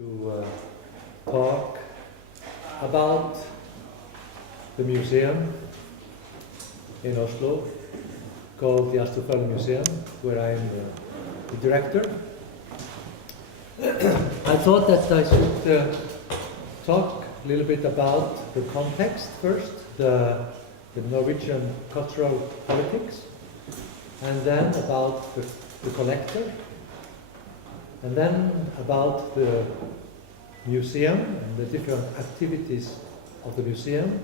to talk about the museum in Oslo called the Astrup-Fernli Museum, where I'm the director. I thought that I should talk a little bit about the context first, the Norwegian cultural politics, and then about the collector, and then about the museum and the different activities of the museum,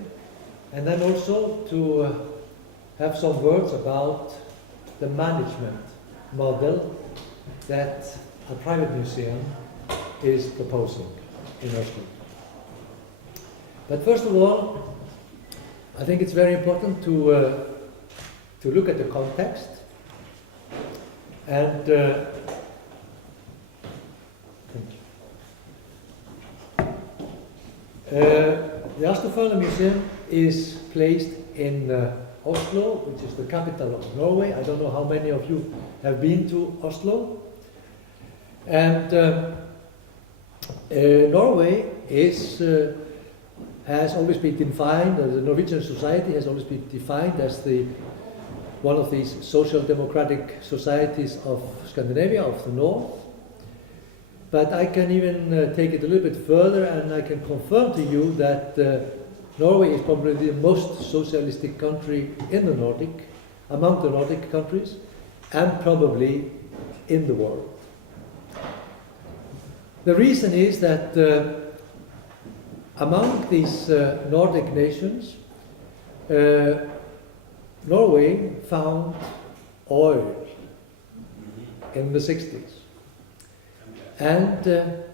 and then also to have some words about the management model that a private museum is proposing in Oslo. But first of all, I think it's very important to look at the context, and the Astrup-Fernli Museum is placed in Oslo, which is the capital of Norway. I don't know how many of you have been to Oslo. And Norway has always been defined, the Norwegian society has always been defined as one of these social democratic societies of Scandinavia, of the north. But I can even take it a little bit further, and I can confirm to you that Norway is probably the most socialistic country in the Nordic, among the Nordic countries, and probably in the world. The reason is that among these Nordic nations, Norway found oil in the 60s. And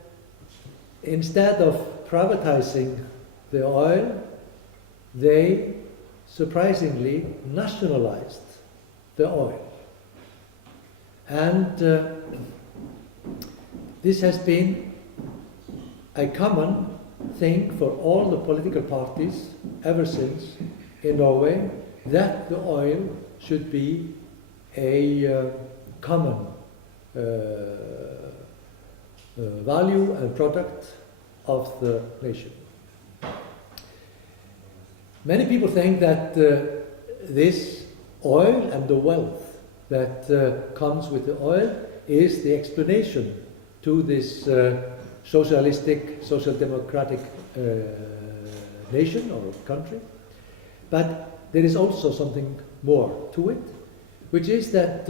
instead of privatizing the oil, they surprisingly nationalized the oil. And this has been a common thing for all the political parties ever since in Norway, that the oil should be a common value and product of the nation. Many people think that this oil and the wealth that comes with the oil is the explanation to this socialistic, social democratic nation or country. But there is also something more to it, which is that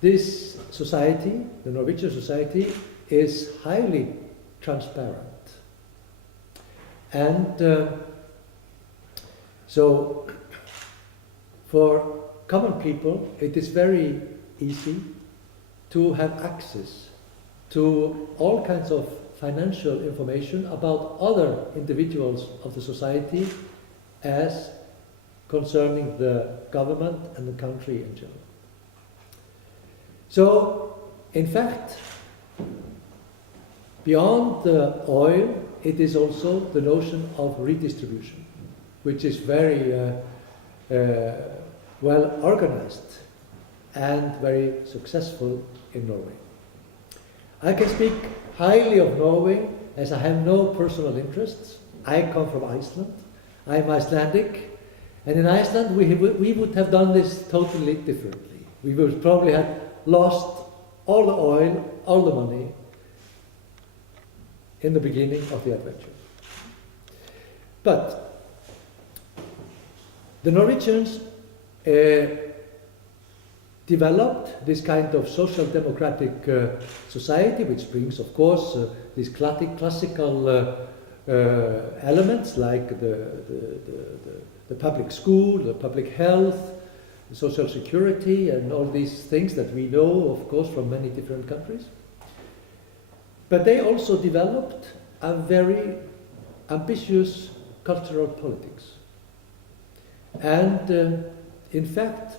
this society, the Norwegian society, is highly transparent. And so for common people, it is very easy to have access to all kinds of financial information about other individuals of the society as concerning the government and the country in general. So, in fact, beyond the oil, it is also the notion of redistribution, which is very well organized and very successful in Norway. I can speak highly of Norway as I have no personal interests. I come from Iceland. I'm Icelandic. And in Iceland, we would have done this totally differently. We would probably have lost all the oil, all the money in the beginning of the adventure. But the Norwegians developed this kind of social democratic society, which brings, of course, these classical elements like the public school, the public health, the social security, and all these things that we know, of course, from many different countries. But they also developed a very ambitious cultural politics. And in fact,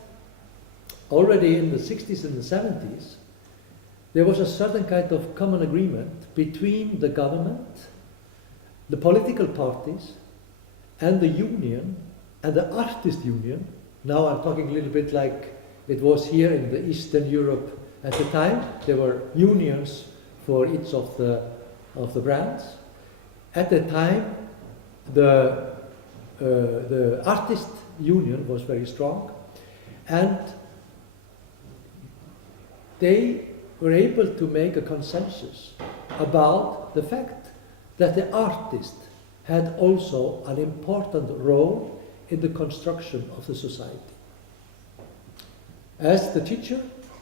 already in the 60s and the 70s, there was a certain kind of common agreement between the government, the political parties, and the union, and the artist union. Now I'm talking a little bit like it was here in the Eastern Europe at the time. There were unions for each of the of the brands. At the time, the artist union was very strong, and they were able to make a consensus about the fact that the artist had also an important role in the construction of the society. As the teacher,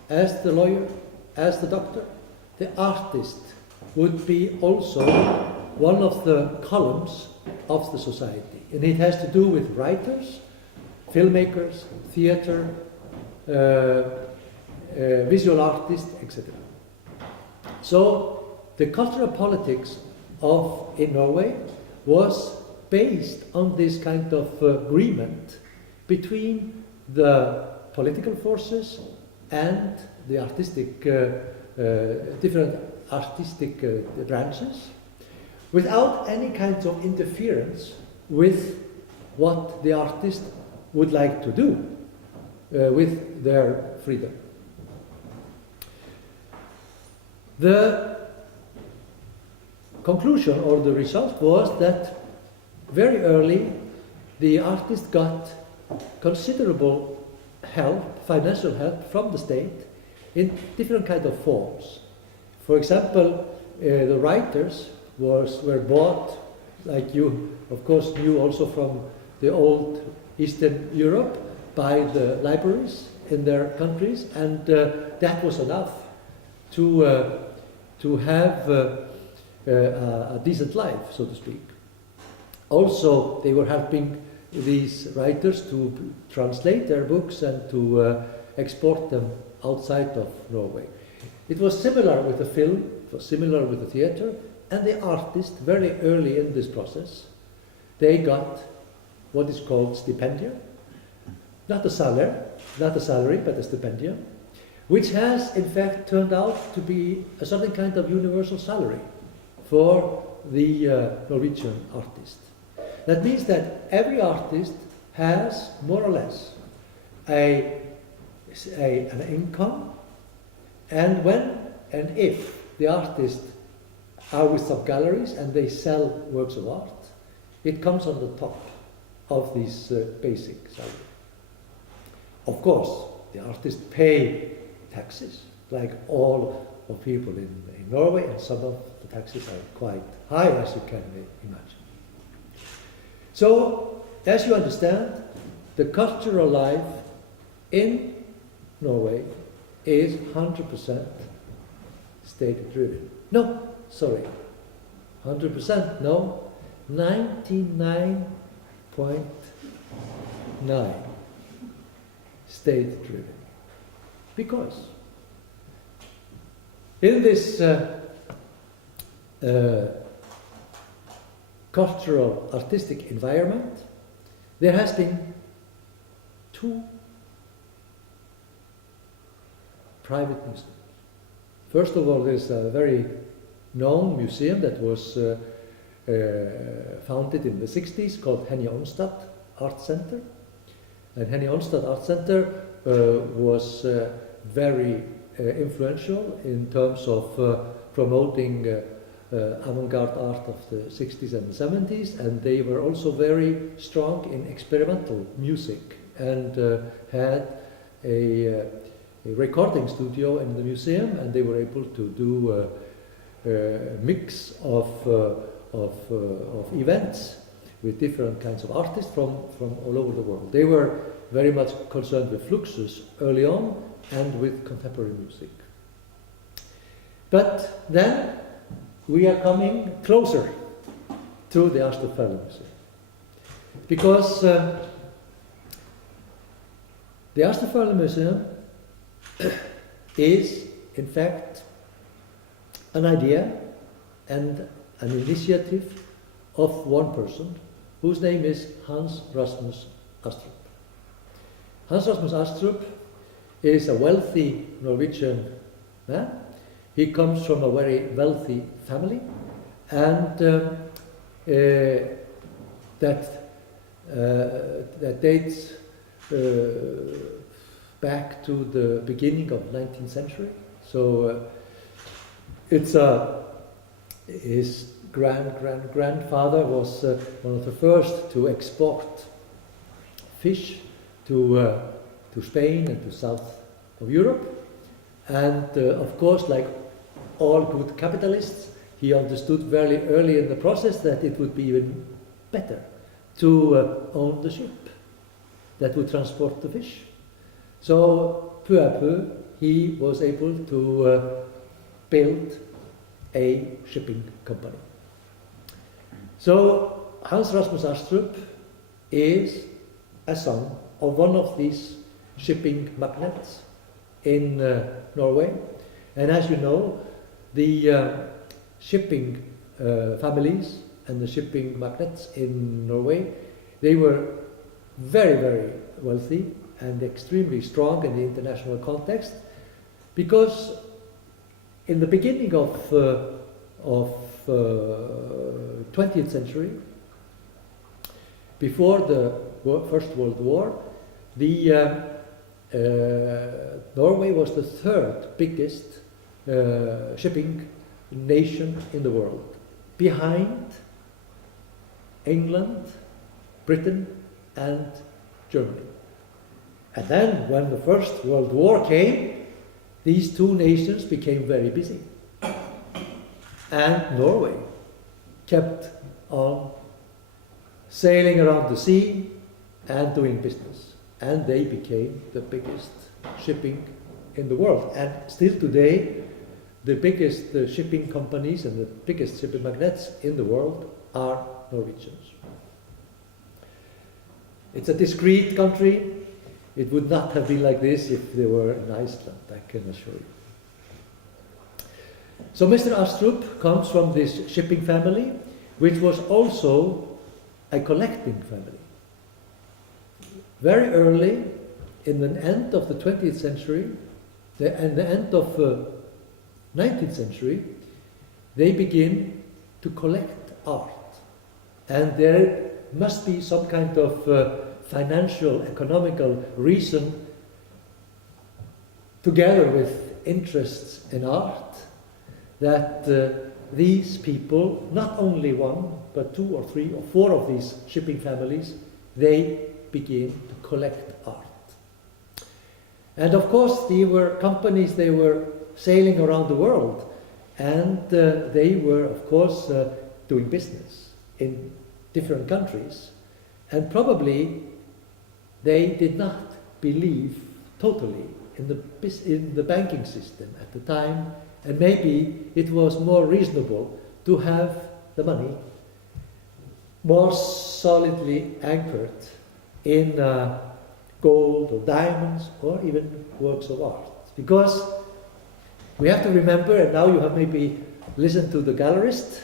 as the lawyer, as the doctor, the artist would be also one of the columns of the society. And it has to do with writers, filmmakers, theater, visual artists, etc. So the cultural politics in Norway was based on this kind of agreement between the political forces and the artistic, different artistic branches, without any kind of interference with what the artist would like to do with their freedom. The conclusion or the result was that very early the artist got considerable help, financial help from the state in different kind of forms. For example, the writers were bought, like you of course knew also from the old Eastern Europe, by the libraries in their countries, and that was enough to have a decent life, so to speak. Also, they were helping these writers to translate their books and to export them outside of Norway. It was similar with the film, it was similar with the theater, and the artists, very early in this process, they got what is called stipendium, not a salary, but a stipendium, which has in fact turned out to be a certain kind of universal salary for the Norwegian artist. That means that every artist has more or less an income, and when and if the artists are with some galleries and they sell works of art, it comes on the top of this basic salary. Of course, the artists pay taxes, like all of people in Norway, and some of the taxes are quite high, as you can imagine. So, as you understand, the cultural life in Norway is 100% state-driven. No, sorry, 100%, no, 99.9 state-driven. Because in this cultural, artistic environment, there has been two private museums. First of all, there's a very known museum that was founded in the 60s called Henny Onstad Art Center. And Henny Onstad Art Center was very influential in terms of promoting avant-garde art of the 60s and 70s, and they were also very strong in experimental music and had a recording studio in the museum, and they were able to do a mix of events with different kinds of artists from all over the world. They were very much concerned with fluxus early on and with contemporary music. But then we are coming closer to the Astrup-Fernli Museum, because the Astrup-Fernli Museum is, in fact, an idea and an initiative of one person whose name is Hans Rasmus Astrup. Hans Rasmus Astrup is a wealthy Norwegian man. He comes from a very wealthy family, and that dates back to the beginning of the 19th century. So it's a his grandfather was one of the first to export fish to Spain and to south of Europe. And of course, like all good capitalists, he understood very early in the process that it would be even better to own the ship that would transport the fish. So, peu à peu, he was able to build a shipping company. So, Hans Rasmus Astrup is a son of one of these shipping magnates in Norway. And as you know, the shipping families and the shipping magnates in Norway, they were very, very wealthy and extremely strong in the international context, because in the beginning of 20th century, before the First World War, Norway was the third biggest shipping nation in the world, behind England, Britain, and Germany. And then, when the First World War came, these two nations became very busy. And Norway kept on sailing around the sea and doing business. And they became the biggest shipping in the world. And still today, the biggest shipping companies and the biggest shipping magnates in the world are Norwegians. It's a discreet country. It would not have been like this if they were in Iceland, I can assure you. So Mr. Astrup comes from this shipping family, which was also a collecting family. Very early, in the end of the 20th century, and the end of 19th century, they begin to collect art. And there must be some kind of financial, economical reason, together with interests in art, that these people, not only one, but 2 or 3 or 4 of these shipping families, they begin to collect art. And of course, they were companies, they were sailing around the world, and they were, of course, doing business in different countries. And probably they did not believe totally in the banking system at the time, and maybe it was more reasonable to have the money more solidly anchored in gold or diamonds or even works of art. Because we have to remember, and now you have maybe listened to the gallerist,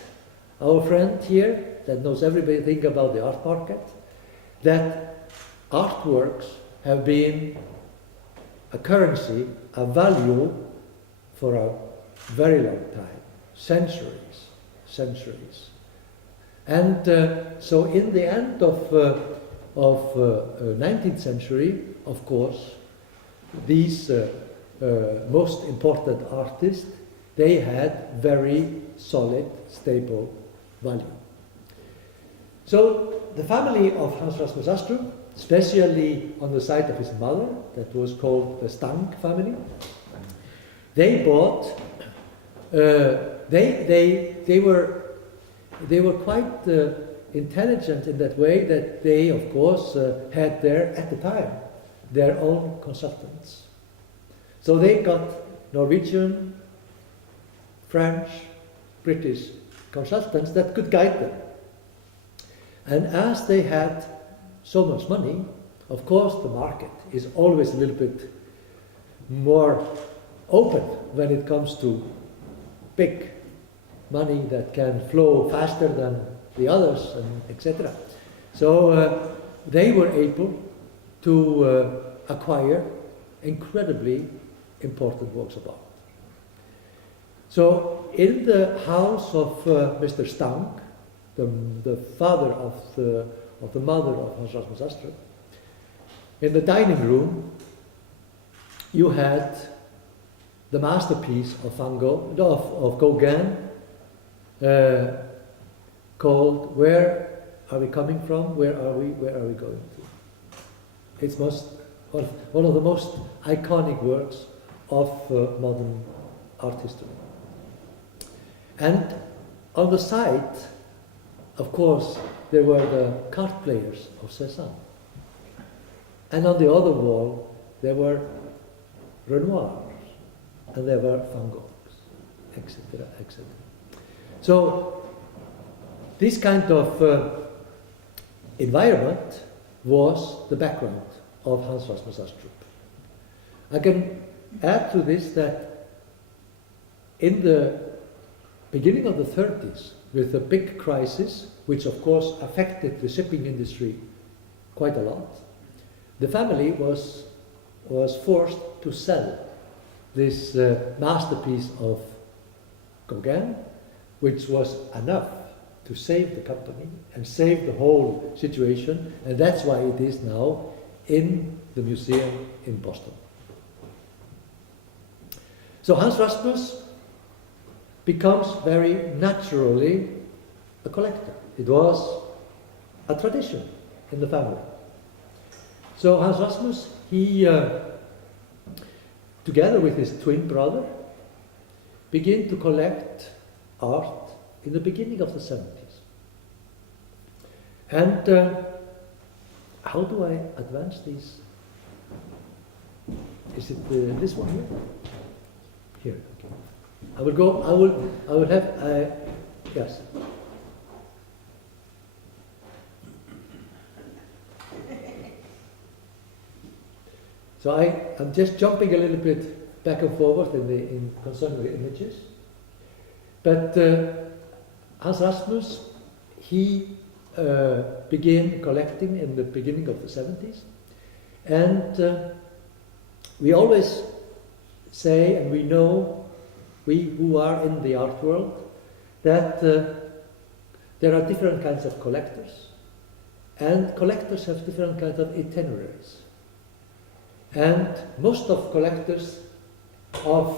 our friend here, that knows everything about the art market, that artworks have been a currency, a value for a very long time, centuries. And so in the end of 19th century, of course, these most important artists, they had very solid, stable value. So the family of Hans Rasmus Astrup, especially on the side of his mother, that was called the Stang family, they bought. They were quite intelligent in that way that they, of course, had at the time, their own consultants. So they got Norwegian, French, British consultants that could guide them. And as they had so much money, of course the market is always a little bit more open when it comes to big money that can flow faster than the others, and etc. So they were able to acquire incredibly important works of art. So in the house of Mr. Stang, the father of the mother of Hans Rasmus Astrup, in the dining room, you had the masterpiece of Van Gogh, of Gauguin, called "Where Are We Coming From? Where Are We Going To?" It's one of the most iconic works of modern art history. And on the side, of course, there were the card players of Cézanne. And on the other wall, there were Renoirs, and there were Van Goghs, etc., etc. So, this kind of environment was the background of Hans Rasmus Astrup. I can add to this that in the beginning of the 30s, with the big crisis, which of course affected the shipping industry quite a lot, the family was forced to sell this masterpiece of Gauguin, which was enough to save the company and save the whole situation, and that's why it is now in the museum in Boston. So Hans Rasmus becomes very naturally a collector. It was a tradition in the family. So Hans Rasmus, he, together with his twin brother, began to collect art in the beginning of the 70s. And how do I advance these? Is it this one here? Here, okay. I will have, yes. So I'm just jumping a little bit back and forward in concerning the images. But Hans Rasmus, he began collecting in the beginning of the 70s. And we always say, and we know, we who are in the art world, that there are different kinds of collectors. And collectors have different kinds of itineraries. And most of collectors of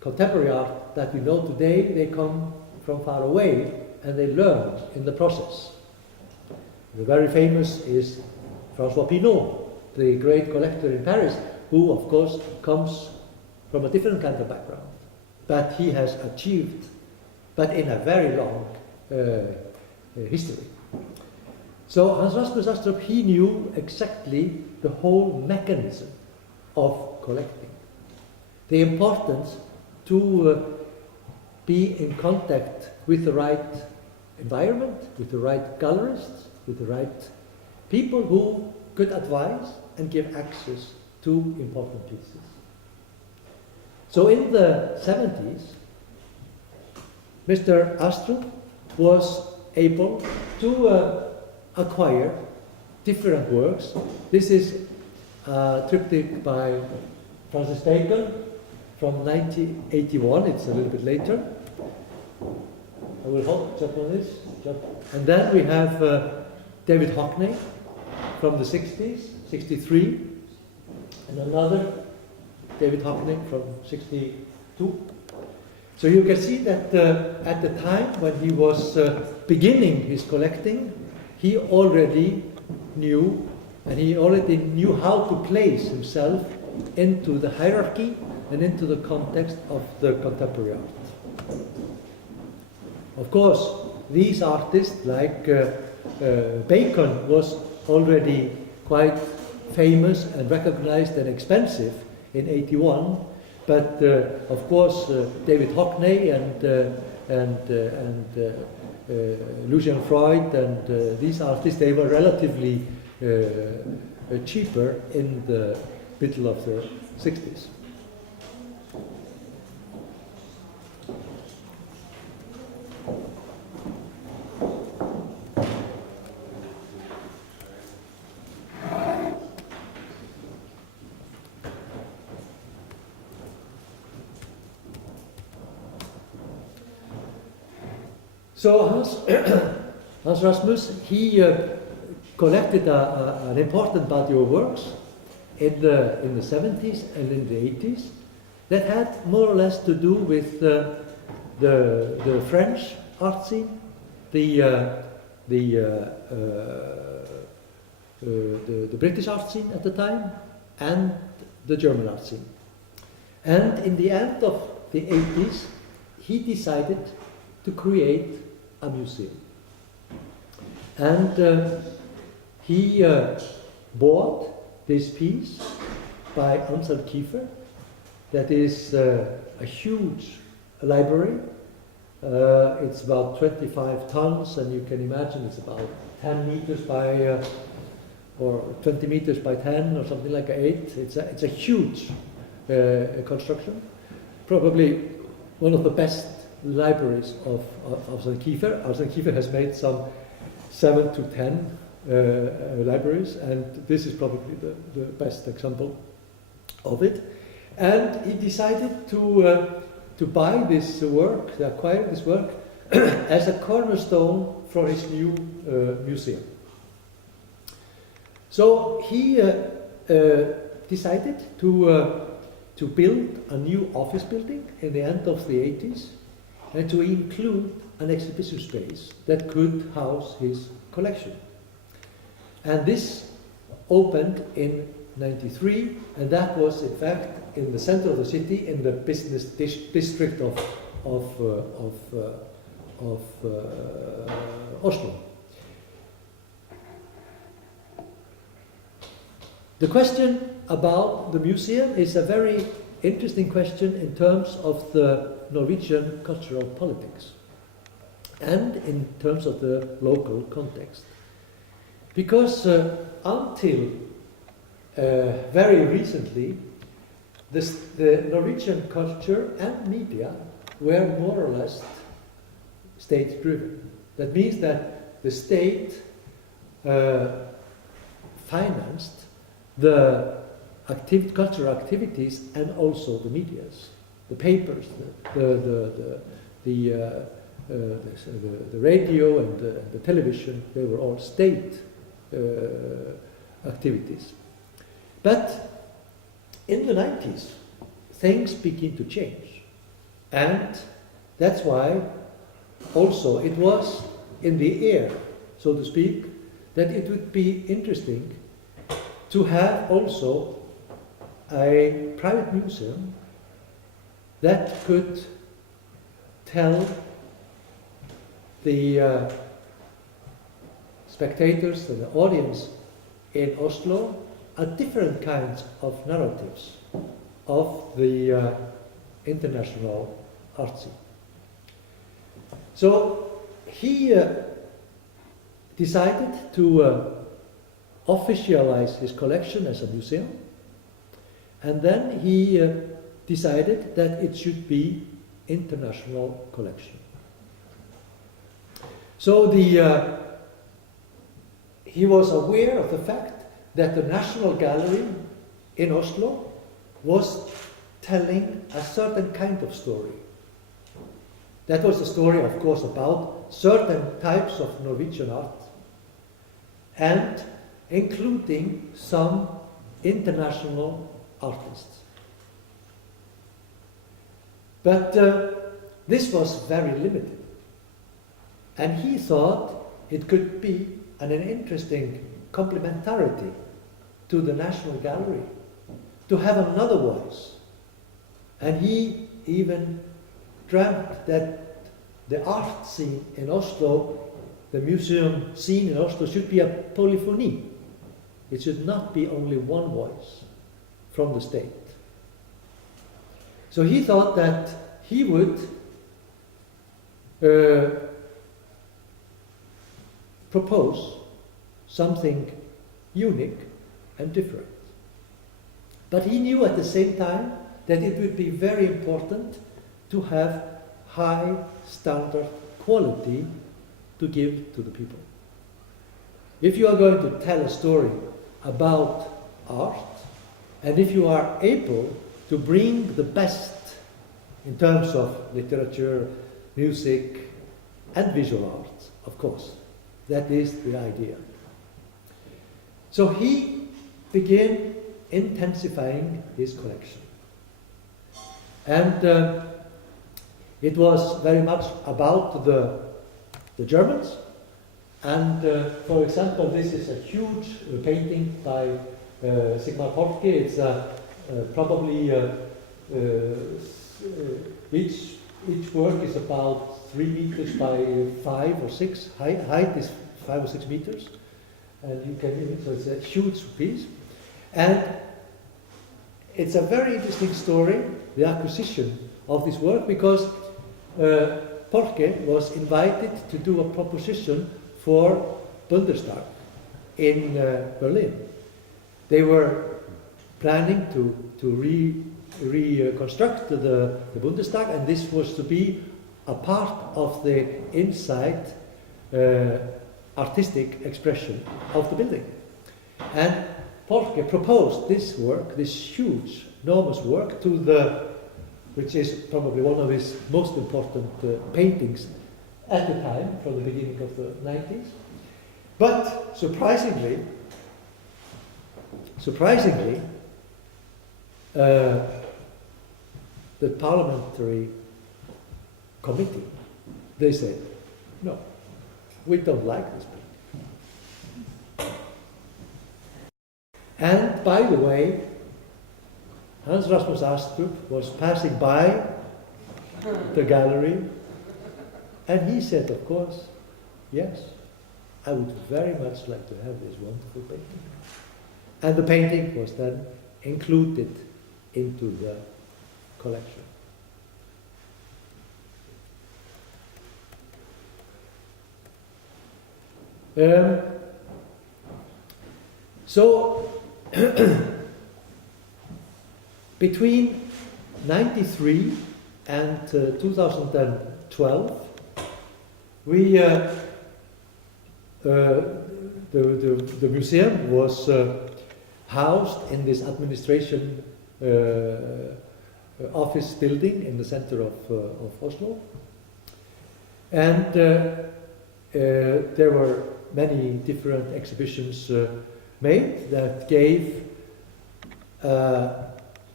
contemporary art that we know today, they come from far away and they learn in the process. The very famous is François Pinault, the great collector in Paris, who of course comes from a different kind of background. But he has achieved, but in a very long history. So Hans Rasmus Astrup, he knew exactly the whole mechanism of collecting. The importance to be in contact with the right environment, with the right gallerists, with the right people who could advise and give access to important pieces. So in the 70s, Mr. Astrup was able to acquire different works. This is a triptych by Francis Bacon from 1981. It's a little bit later. I will jump on this. And then we have David Hockney from the 60s, 63, and another David Hockney from 62. So you can see that at the time when he was beginning his collecting, he already knew, and he already knew how to place himself into the hierarchy and into the context of the contemporary art. Of course, these artists, like Bacon, was already quite famous and recognized and expensive in 81, but of course David Hockney and Lucien Freud and these artists, they were relatively cheaper in the middle of the 60s. So Hans Rasmus, he collected an important body of works in the 70s and in the 80s that had more or less to do with the French art scene, the British art scene at the time, and the German art scene. And in the end of the 80s, he decided to create a museum. And he bought this piece by Ansel Kiefer, that is a huge library. It's about 25 tons, and you can imagine it's about 10 meters by, or 20 meters by 10, or something like 8. It's a huge construction. Probably one of the best libraries of Ansel Kiefer. Ansel Kiefer has made some 7 to 10 libraries, and this is probably the best example of it. And he decided to buy this work, to acquire this work, as a cornerstone for his new museum. So he decided to build a new office building in the end of the 80s, and to include an exhibition space that could house his collection. And this opened in '93, and that was in fact in the center of the city, in the business district of Oslo. The question about the museum is a very interesting question in terms of the Norwegian cultural politics and in terms of the local context. Because until very recently, the Norwegian culture and media were more or less state-driven. That means that the state financed the cultural activities and also the medias, the papers, the radio and the television. They were all state activities. But in the 90s, things begin to change. And that's why also it was in the air, so to speak, that it would be interesting to have also a private museum that could tell the spectators and the audience in Oslo different kinds of narratives of the international art scene. So he decided to officialize his collection as a museum, and then he decided that it should be international collection. So he was aware of the fact that the National Gallery in Oslo was telling a certain kind of story. That was a story, of course, about certain types of Norwegian art, and including some international artists. But this was very limited. And he thought it could be an interesting complementarity to the National Gallery, to have another voice. And he even dreamt that the art scene in Oslo, the museum scene in Oslo, should be a polyphony. It should not be only one voice from the state. So he thought that he would propose something unique and different. But he knew at the same time that it would be very important to have high standard quality to give to the people. If you are going to tell a story about art, and if you are able to bring the best in terms of literature, music, and visual art, of course, that is the idea. So he began intensifying his collection. And It was very much about the Germans. And for example, this is a huge painting by Sigmar Polke. It's probably each work is about 3 meters by 5 or 6. Height is 5 or 6 meters, and you can so it's a huge piece. And it's a very interesting story, the acquisition of this work, because Polke was invited to do a proposition for Bundestag in Berlin. They were planning to reconstruct the Bundestag, and this was to be a part of the inside artistic expression of the building. And Polke proposed this work, this huge, enormous work, to which is probably one of his most important paintings at the time, from the beginning of the 90s. But surprisingly, the parliamentary committee, they said, no, we don't like this painting. And by the way, Hans Rasmus Astrup was passing by the gallery, and he said, of course, yes, I would very much like to have this wonderful painting. And the painting was then included into the collection. So, between 93 and 2012, we the museum was housed in this administration office building in the center of Oslo, and there were many different exhibitions made that gave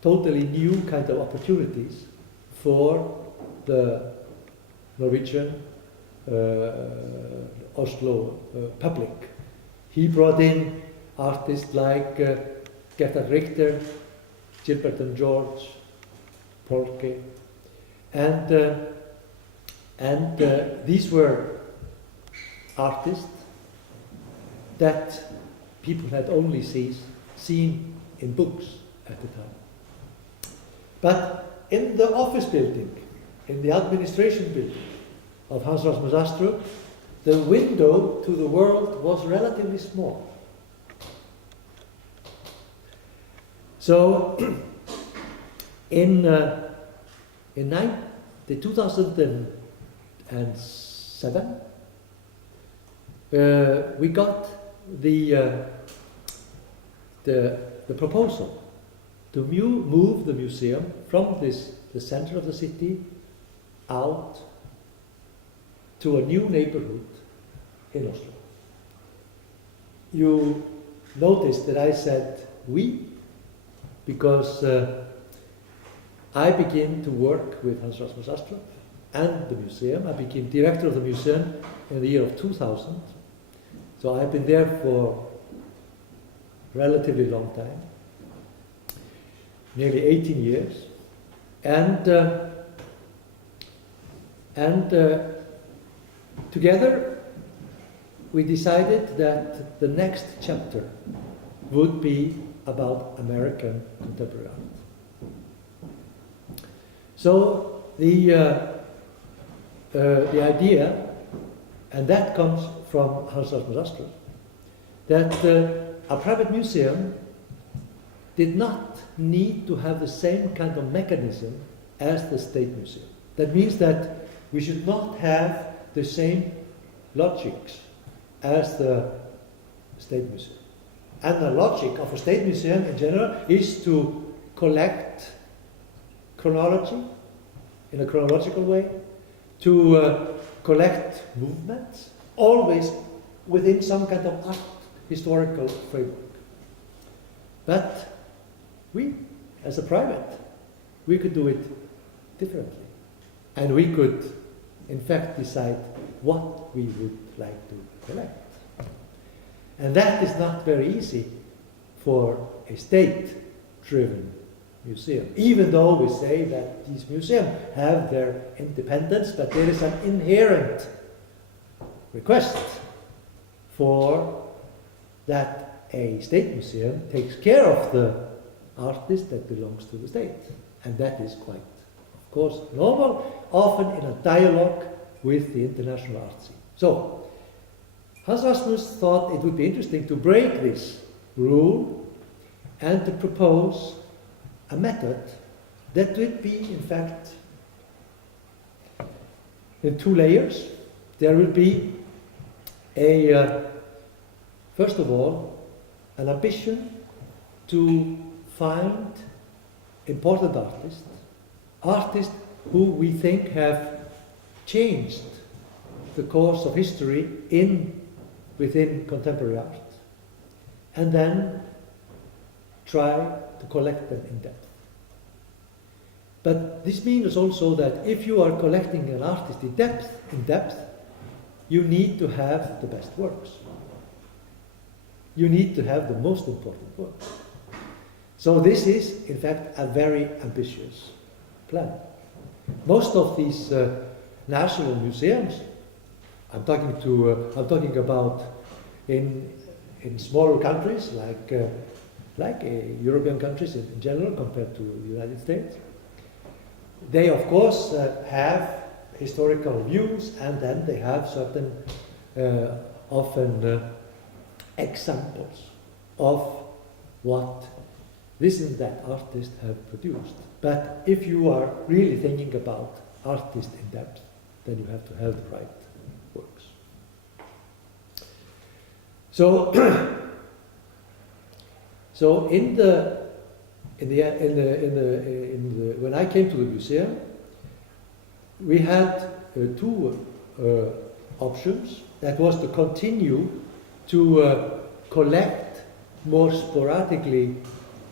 totally new kind of opportunities for the Norwegian Oslo public. He brought in artists like Gerhard Richter, Gilbert and George, Polke, and these were artists that people had only seen in books at the time. But in the office building, in the administration building of Hans Rasmus Astrup, the window to the world was relatively small. So, in 2007, we got the proposal to move the museum from the center of the city out to a new neighborhood in Oslo. You noticed that I said we, because I began to work with Hans Rasmus Astrup and the museum. I became director of the museum in the year of 2000. So I've been there for a relatively long time, nearly 18 years. And together we decided that the next chapter would be about American contemporary art. So the idea, and that comes from Hans Rasmus Astrup, that a private museum did not need to have the same kind of mechanism as the state museum. That means that we should not have the same logics as the state museum. And the logic of a state museum in general is to collect chronology in a chronological way, to collect movements, always within some kind of art historical framework. But we, as a private, we could do it differently. And we could, in fact, decide what we would like to collect. And that is not very easy for a state-driven museum, even though we say that these museums have their independence, but there is an inherent request for that a state museum takes care of the artist that belongs to the state. And that is quite, of course, normal, often in a dialogue with the international art scene. So, Hans Rasmus thought it would be interesting to break this rule and to propose a method that would be, in fact, in two layers. There will be first of all, an ambition to find important artists who we think have changed the course of history within contemporary art, and then try to collect them in depth. But this means also that if you are collecting an artist in depth, you need to have the best works. You need to have the most important works. So this is, in fact, a very ambitious plan. Most of these national museums, I'm talking about in smaller countries like European countries in general compared to the United States. They, of course, have historical views, and then they have certain, often examples of what this and that artist have produced. But if you are really thinking about artists in depth, then you have to have the right works. So, when I came to the museum, we had two options. That was to continue to collect more sporadically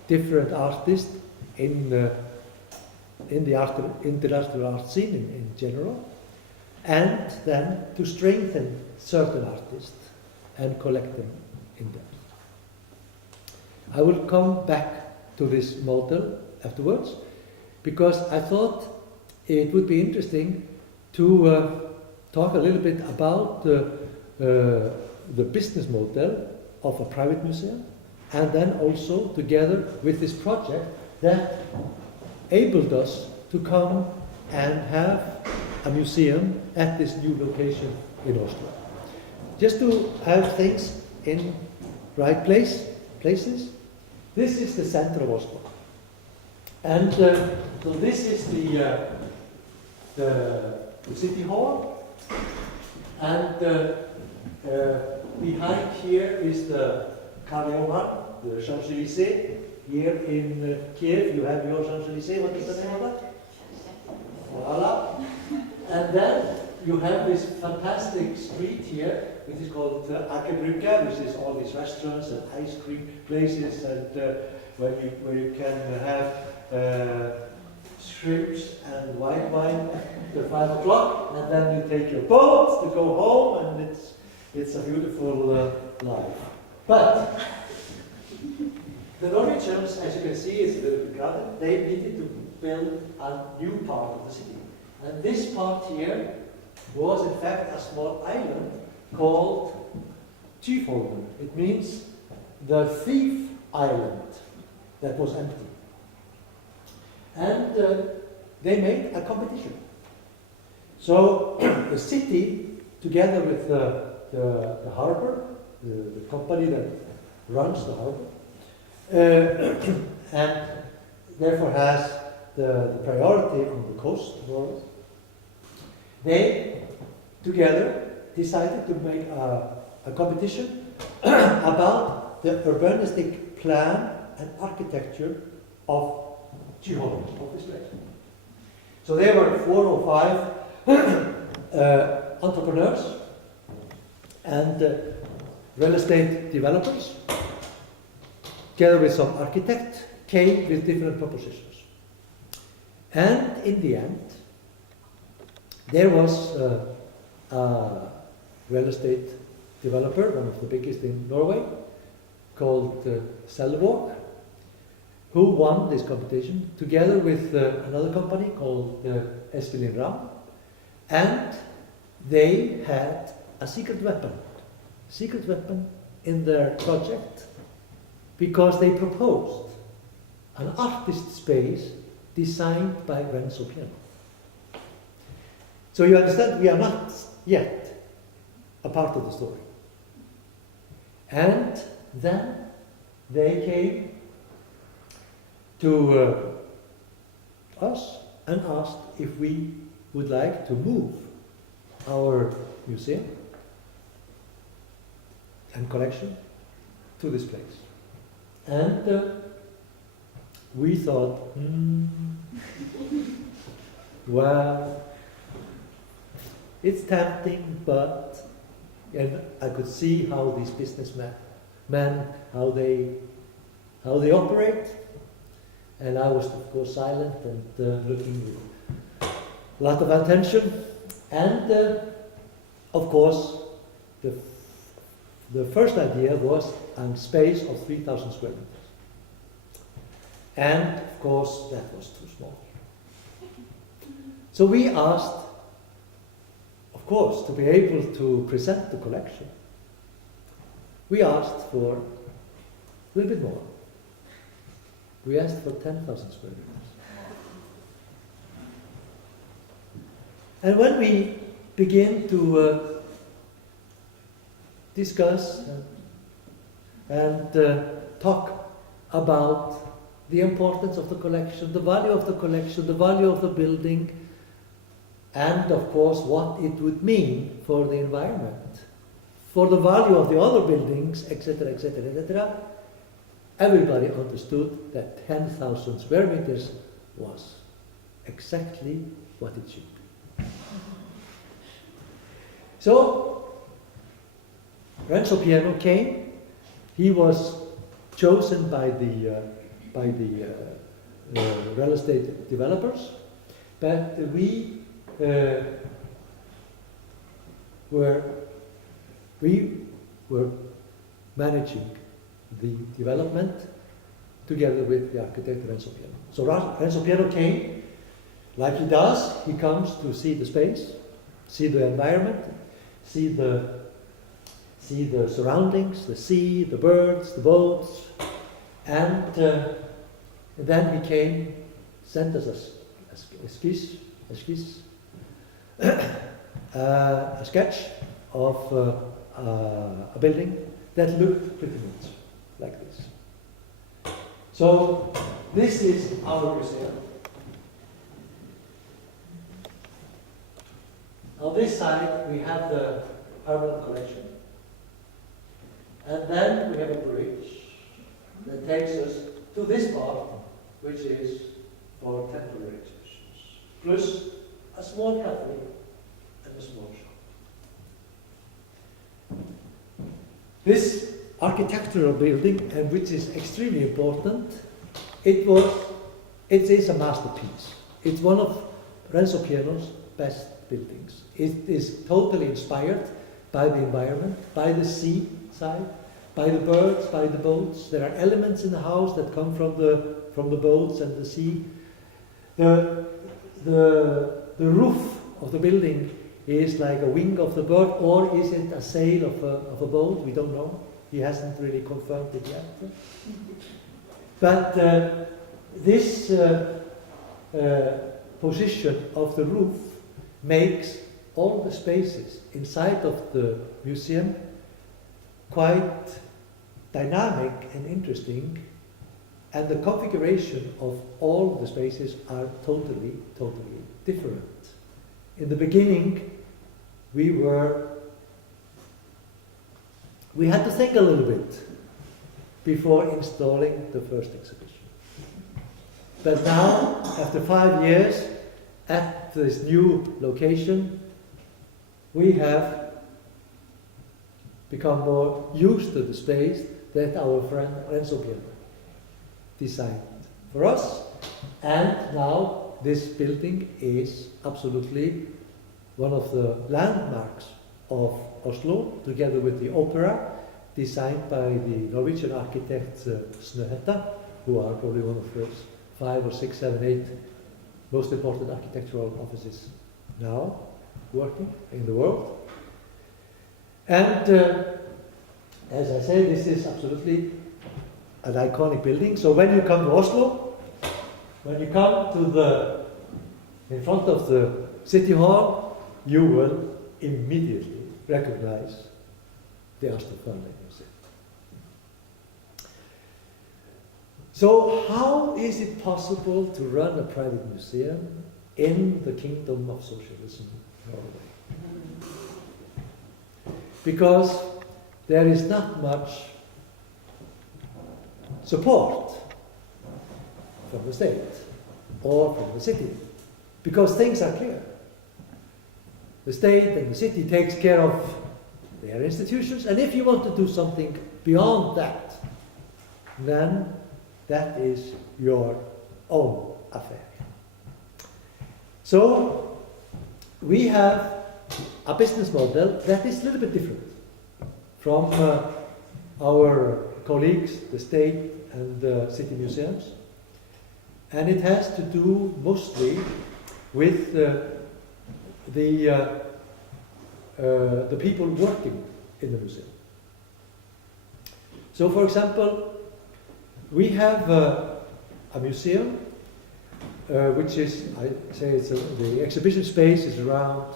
different artists in the international art scene in general, and then to strengthen certain artists and collect them in depth. I will come back to this model afterwards, because I thought it would be interesting to talk a little bit about the business model of a private museum, and then also together with this project that enabled us to come and have a museum at this new location in Oslo. Just to have things in right places. This is the center of Oslo. And so this is the city hall, and behind here is the Karl Johan, the Champs-Élysées. Here in Kiev you have your Champs-Élysées. What is the name of that? Voila. And then you have this fantastic street here, which is called Akerbrygge, which is all these restaurants and ice cream places, and where you can have shrimps and white wine till 5 o'clock, and then you take your boat to go home, and it's a beautiful life. But the Norwegians, as you can see, is a little bit crowded. They needed to build a new part of the city. And this part here was in fact a small island called Tyfholmen. It means the thief island that was empty. And they made a competition. So the city, together with the harbor, the company that runs the harbor, and therefore has the priority on the coast of Norway, they together decided to make a competition about the urbanistic plan and architecture of Tyholmen, of this place. So there were 4 or 5 entrepreneurs and real estate developers, together with some architects, came with different propositions. And in the end, there was a real estate developer, one of the biggest in Norway, called Selvåg, who won this competition together with another company called Estelin Ram, and they had a secret weapon in their project, because they proposed an artist space designed by Renzo Piano. So you understand, we are not yet a part of the story. And then they came to us and asked if we would like to move our museum and collection to this place. And we thought, well, it's tempting, but and I could see how these businessmen, how they operate, and I was of course silent and looking with a lot of attention, and of course the first idea was a space of 3,000 square meters, and of course that was too small. So we asked, of course, to be able to present the collection, we asked for a little bit more. We asked for 10,000 square meters. And when we begin to discuss and talk about the importance of the collection, the value of the collection, the value of the building, and of course what it would mean for the environment, for the value of the other buildings, etc., etc., etc., everybody understood that 10,000 square meters was exactly what it should be. So Renzo Piano came. He was chosen by the real estate developers, but we were managing the development together with the architect Renzo Piano. So Renzo Piano came, like he does. He comes to see the space, see the environment, see the surroundings, the sea, the birds, the boats, and then he came, sent us a sketch of a building that looked pretty much like this. So this is our museum. On this side we have the permanent collection, and then we have a bridge that takes us to this part, which is for temporary exhibitions, plus a small cafe and a small shop. This architectural building, and which is extremely important, it is a masterpiece. It's one of Renzo Piano's best buildings. It is totally inspired by the environment, by the sea side, by the birds, by the boats. There are elements in the house that come from the boats and the sea. The roof of the building is like a wing of the bird, or is it a sail of a boat? We don't know. He hasn't really confirmed it yet. But this position of the roof makes all the spaces inside of the museum quite dynamic and interesting, and the configuration of all the spaces are totally different. In the beginning, we had to think a little bit before installing the first exhibition. But now, after 5 years at this new location, we have become more used to the space that our friend Renzo Piano designed for us, and now this building is absolutely one of the landmarks of Oslo, together with the opera, designed by the Norwegian architect Snøhetta, who are probably one of the 5 or 6, 7, 8 most important architectural offices now working in the world. And as I say, this is absolutely an iconic building. So when you come to Oslo, when you come to in front of the city hall, you will immediately recognize the Astrup-Fernli Museum. So how is it possible to run a private museum in the kingdom of socialism, Norway? Because there is not much support from the state or from the city, because things are clear. The state and the city takes care of their institutions, and if you want to do something beyond that, then that is your own affair. So we have a business model that is a little bit different from our colleagues, the state and the city museums, and it has to do mostly with the people working in the museum. So, for example, we have a museum which is, I say, the exhibition space is around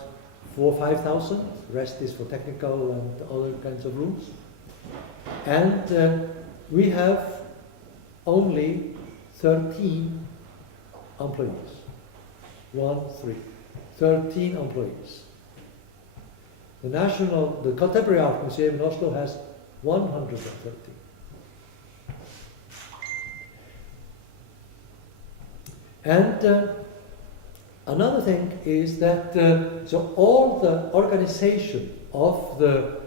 4,000 or 5,000. The rest is for technical and other kinds of rooms. And we have only 13 employees. 13 employees. The Contemporary Art Museum in Oslo has 130. And another thing is that so all the organization of the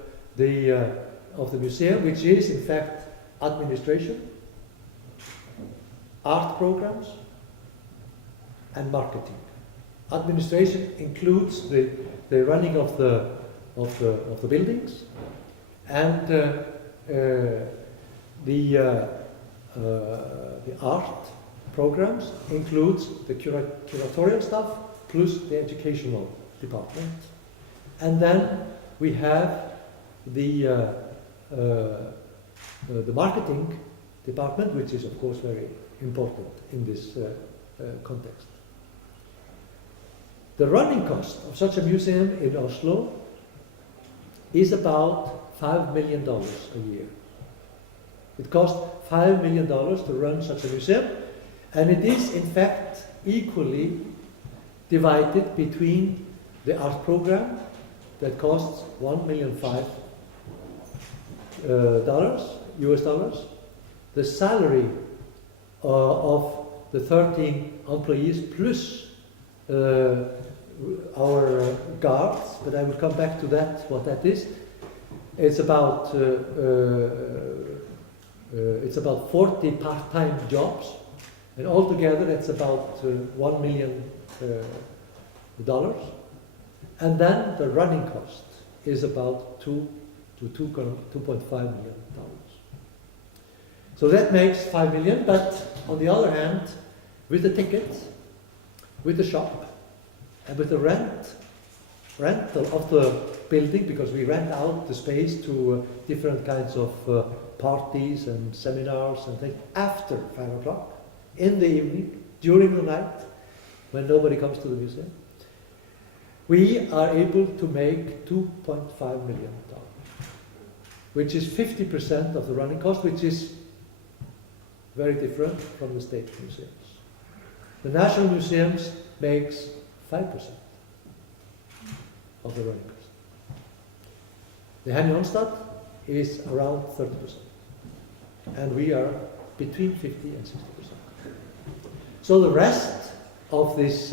museum, which is in fact administration, art programs, and marketing. Administration includes the running of the buildings, and the art programs includes the curatorial stuff plus the educational department, and then we have the marketing department, which is of course very important in this context. The running cost of such a museum in Oslo is about $5 million a year. It costs $5 million to run such a museum, and it is in fact equally divided between the art program that costs $1.5 million US dollars, the salary of the 13 employees plus our guards, but I will come back to that, what that is. It's about 40 part-time jobs, and altogether that's about $1 million. And then the running cost is about $2 to $2.5 million. So that makes $5 million, but on the other hand, with the tickets, with the shop, and with the rental of the building, because we rent out the space to different kinds of parties and seminars and things after 5 o'clock, in the evening, during the night, when nobody comes to the museum, we are able to make $2.5 million, which is 50% of the running cost, which is very different from the state museums. The National Museums makes 5% of the running cost. The Henny-Onstad is around 30%, and we are between 50 and 60%. So the rest of this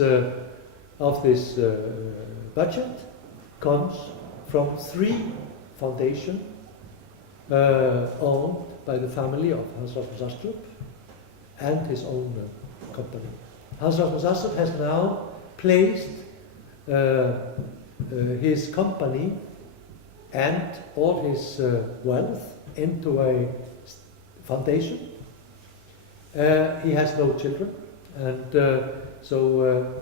budget comes from 3 foundations owned by the family of Hans Rasmus Astrup and his own company. Hans Rasmus Astrup has now placed his company and all his wealth into a foundation. He has no children, and so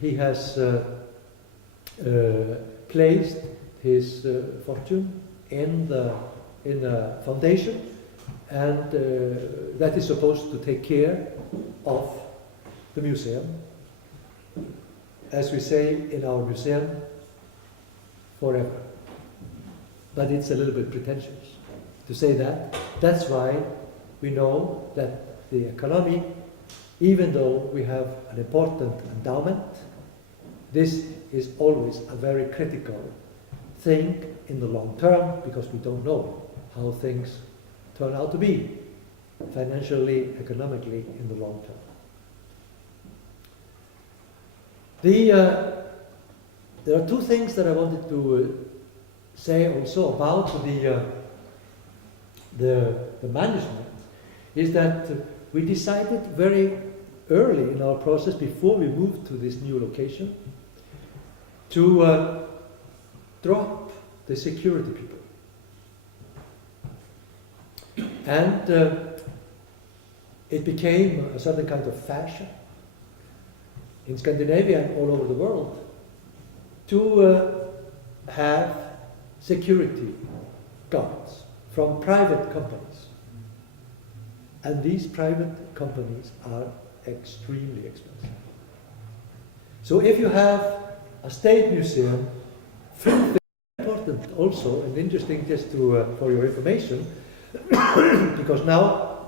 he has placed his fortune in a foundation, and that is supposed to take care of the museum. As we say in our museum, forever. But it's a little bit pretentious to say that. That's why we know that the economy, even though we have an important endowment, this is always a very critical thing in the long term, because we don't know how things turn out to be financially, economically in the long term. There are two things that I wanted to say also about the management, is that we decided very early in our process, before we moved to this new location, to drop the security people. And it became a certain kind of fashion in Scandinavia and all over the world to have security guards from private companies. And these private companies are extremely expensive. So if you have a state museum, very important also, and interesting just to, for your information, because now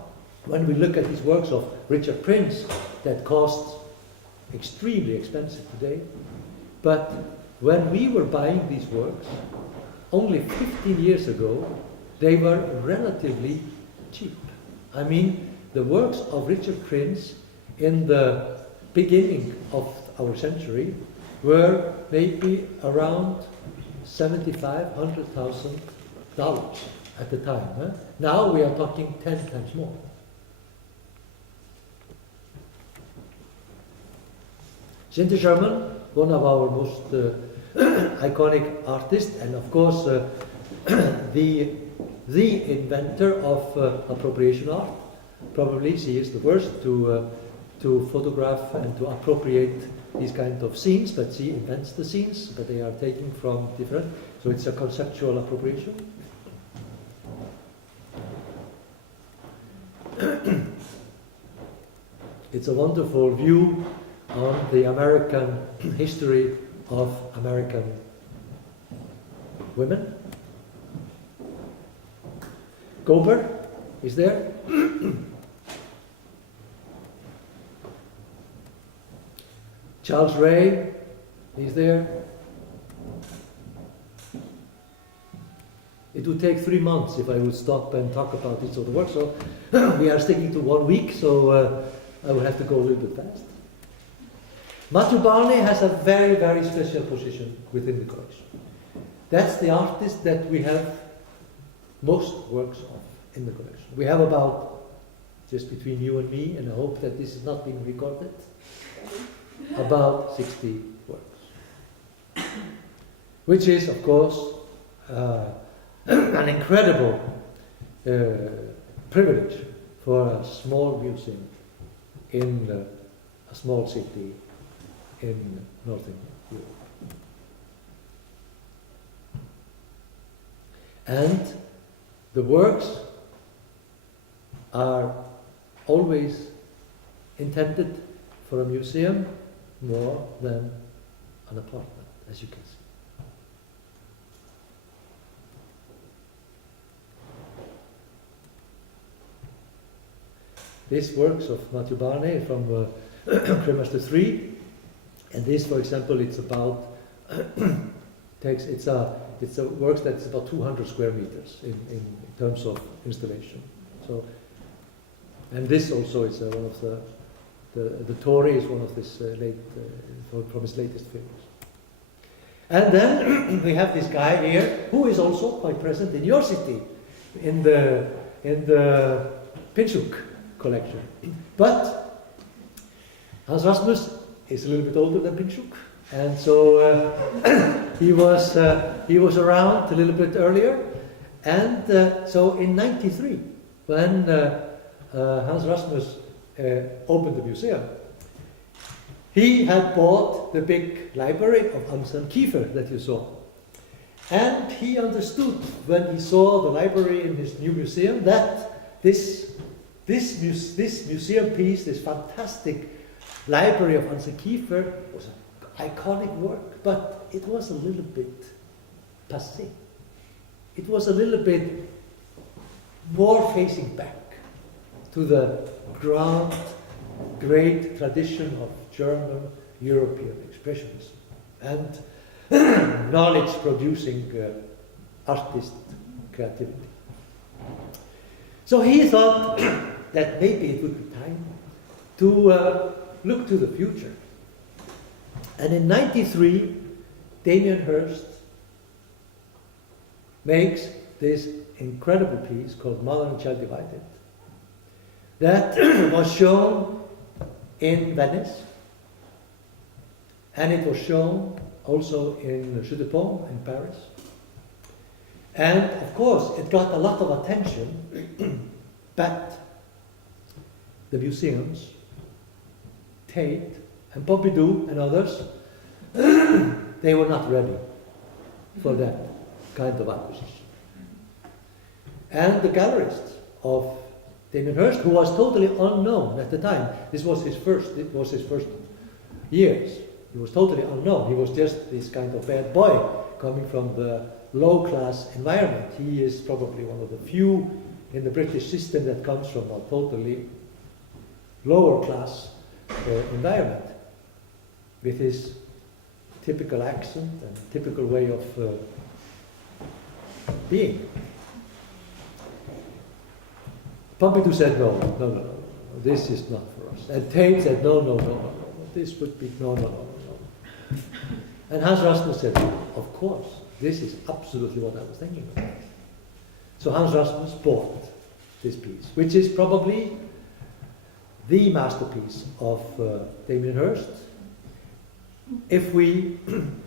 when we look at these works of Richard Prince that cost extremely expensive today, but when we were buying these works, only 15 years ago, they were relatively cheap. I mean, the works of Richard Prince in the beginning of our century were maybe around $75,000-$100,000 at the time. Now we are talking 10 times more. Sinti Sherman, one of our most iconic artists, and of course the inventor of appropriation art. Probably she is the first to photograph and to appropriate these kind of scenes, but she invents the scenes, but they are taken from different, so it's a conceptual appropriation. It's a wonderful view on the American history of American women. Gober is there. Charles Ray is there. It would take 3 months if I would stop and talk about each of the work, so we are sticking to 1 week, so I will have to go a little bit fast. Matthew Barney has a very, very special position within the collection. That's the artist that we have most works of in the collection. We have about, just between you and me, and I hope that this is not being recorded, about 60 works. Which is, of course, an incredible privilege for a small museum in a small city in Northern Europe. And the works are always intended for a museum more than an apartment, as you can see. These works of Matthew Barney from Cremaster 3, and this, for example, it's about it's a works that's about 200 square meters in terms of installation. So, and this also is one of the Tory is one of his from his latest films. And then we have this guy here who is also quite present in your city, in the Pinchuk collection. But Hans Rasmus is a little bit older than Pinchuk, And so he was around a little bit earlier. And so in '93, when Hans Rasmus opened the museum, he had bought the big library of Amsan Kiefer that you saw. And he understood when he saw the library in his new museum that this museum piece, this fantastic library of Amsan Kiefer, was an iconic work, but it was a little bit passé. It was a little bit more facing back to the grand, great tradition of German European expressionism and knowledge-producing artist creativity. So he thought that maybe it would be time to look to the future. And in '93, Damien Hirst makes this incredible piece called Mother and Child Divided that was shown in Venice, and it was shown also in Jeu de Paume in Paris. And of course, it got a lot of attention, but the museums, Tate and Pompidou and others, they were not ready for that kind of acquisition. And the gallerist of Damien Hirst, who was totally unknown at the time, it was his first years. He was totally unknown. He was just this kind of bad boy coming from the low-class environment. He is probably one of the few in the British system that comes from a totally lower-class environment, with his typical accent and typical way of being. Pompidou said, no, this is not for us. And Tate said, no, this would be, no. And Hans Rasmus said, of course, this is absolutely what I was thinking about. So Hans Rasmus bought this piece, which is probably the masterpiece of Damien Hirst. If we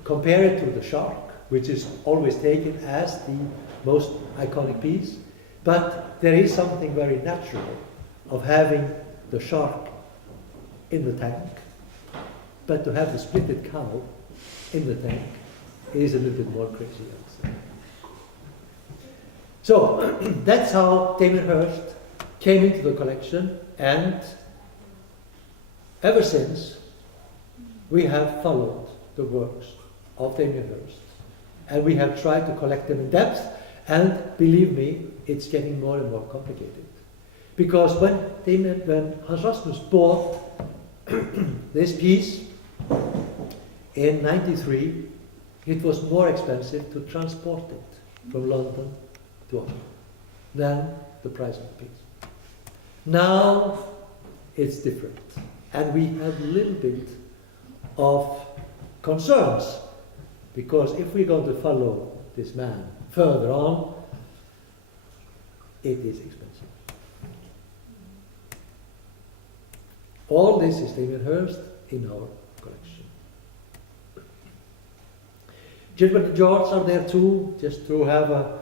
compare it to the shark, which is always taken as the most iconic piece, but there is something very natural of having the shark in the tank, but to have the splitted cow in the tank is a little bit more crazy, I would say. So that's how Damien Hirst came into the collection, and ever since we have followed the works of Damien Hirst, and we have tried to collect them in depth, and believe me, it's getting more and more complicated. Because when Hans Rasmus bought this piece in '93, it was more expensive to transport it from London to Oslo than the price of the piece. Now it's different, and we have a little bit of concerns, because if we're going to follow this man further on, it is expensive. All this is Damien Hirst in our collection. Gilbert and George are there too, just to have a...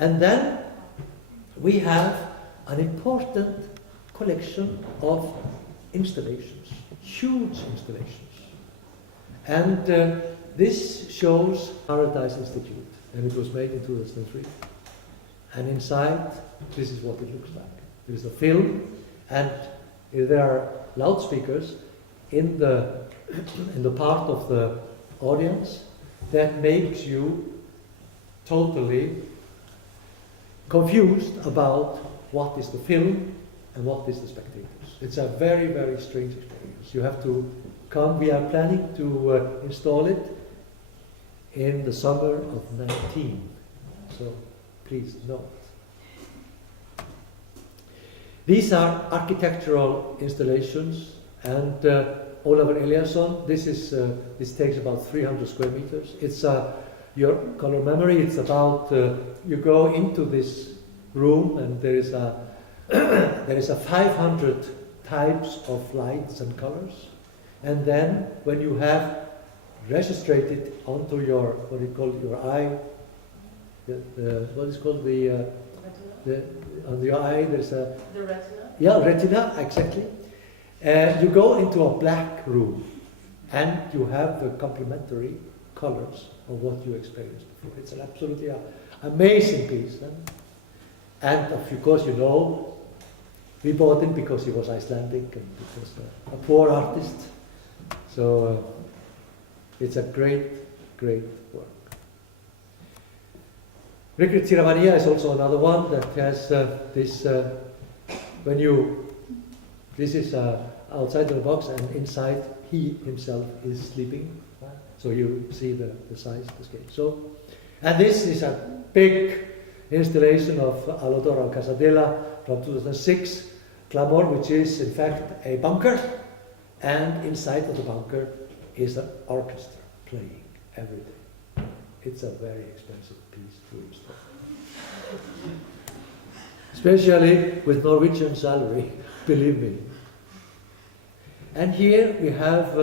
And then we have an important collection of installations, huge installations. And this shows Paradise Institute, and it was made in 2003. And inside, this is what it looks like. There is a film, and there are loudspeakers in the part of the audience that makes you totally confused about what is the film and what is the spectators. It's a very, very strange experience. You have to come. We are planning to install it in the summer of 19. So please note. These are architectural installations, and Olav Eliasson, this takes about 300 square meters. It's your color memory. It's about you go into this room, and there is a 500 types of lights and colors, and then when you have registered it onto your, what do you call it, your eye, what is called on your eye there's a... The retina? Yeah, retina, exactly. You go into a black room and you have the complementary colors of what you experienced before. It's an absolutely amazing piece. And of course, you know, we bought him because he was Icelandic and because a poor artist. So it's a great, great work. Rigrid Tiravania is also another one that has this, this is outside of the box and inside he himself is sleeping. So you see the size, the scale. So, and this is a big installation of Alodoro Casadella from 2006, Clamor, which is in fact a bunker, and inside of the bunker is an orchestra playing every day. It's a very expensive piece to install. Especially with Norwegian salary, believe me. And here we have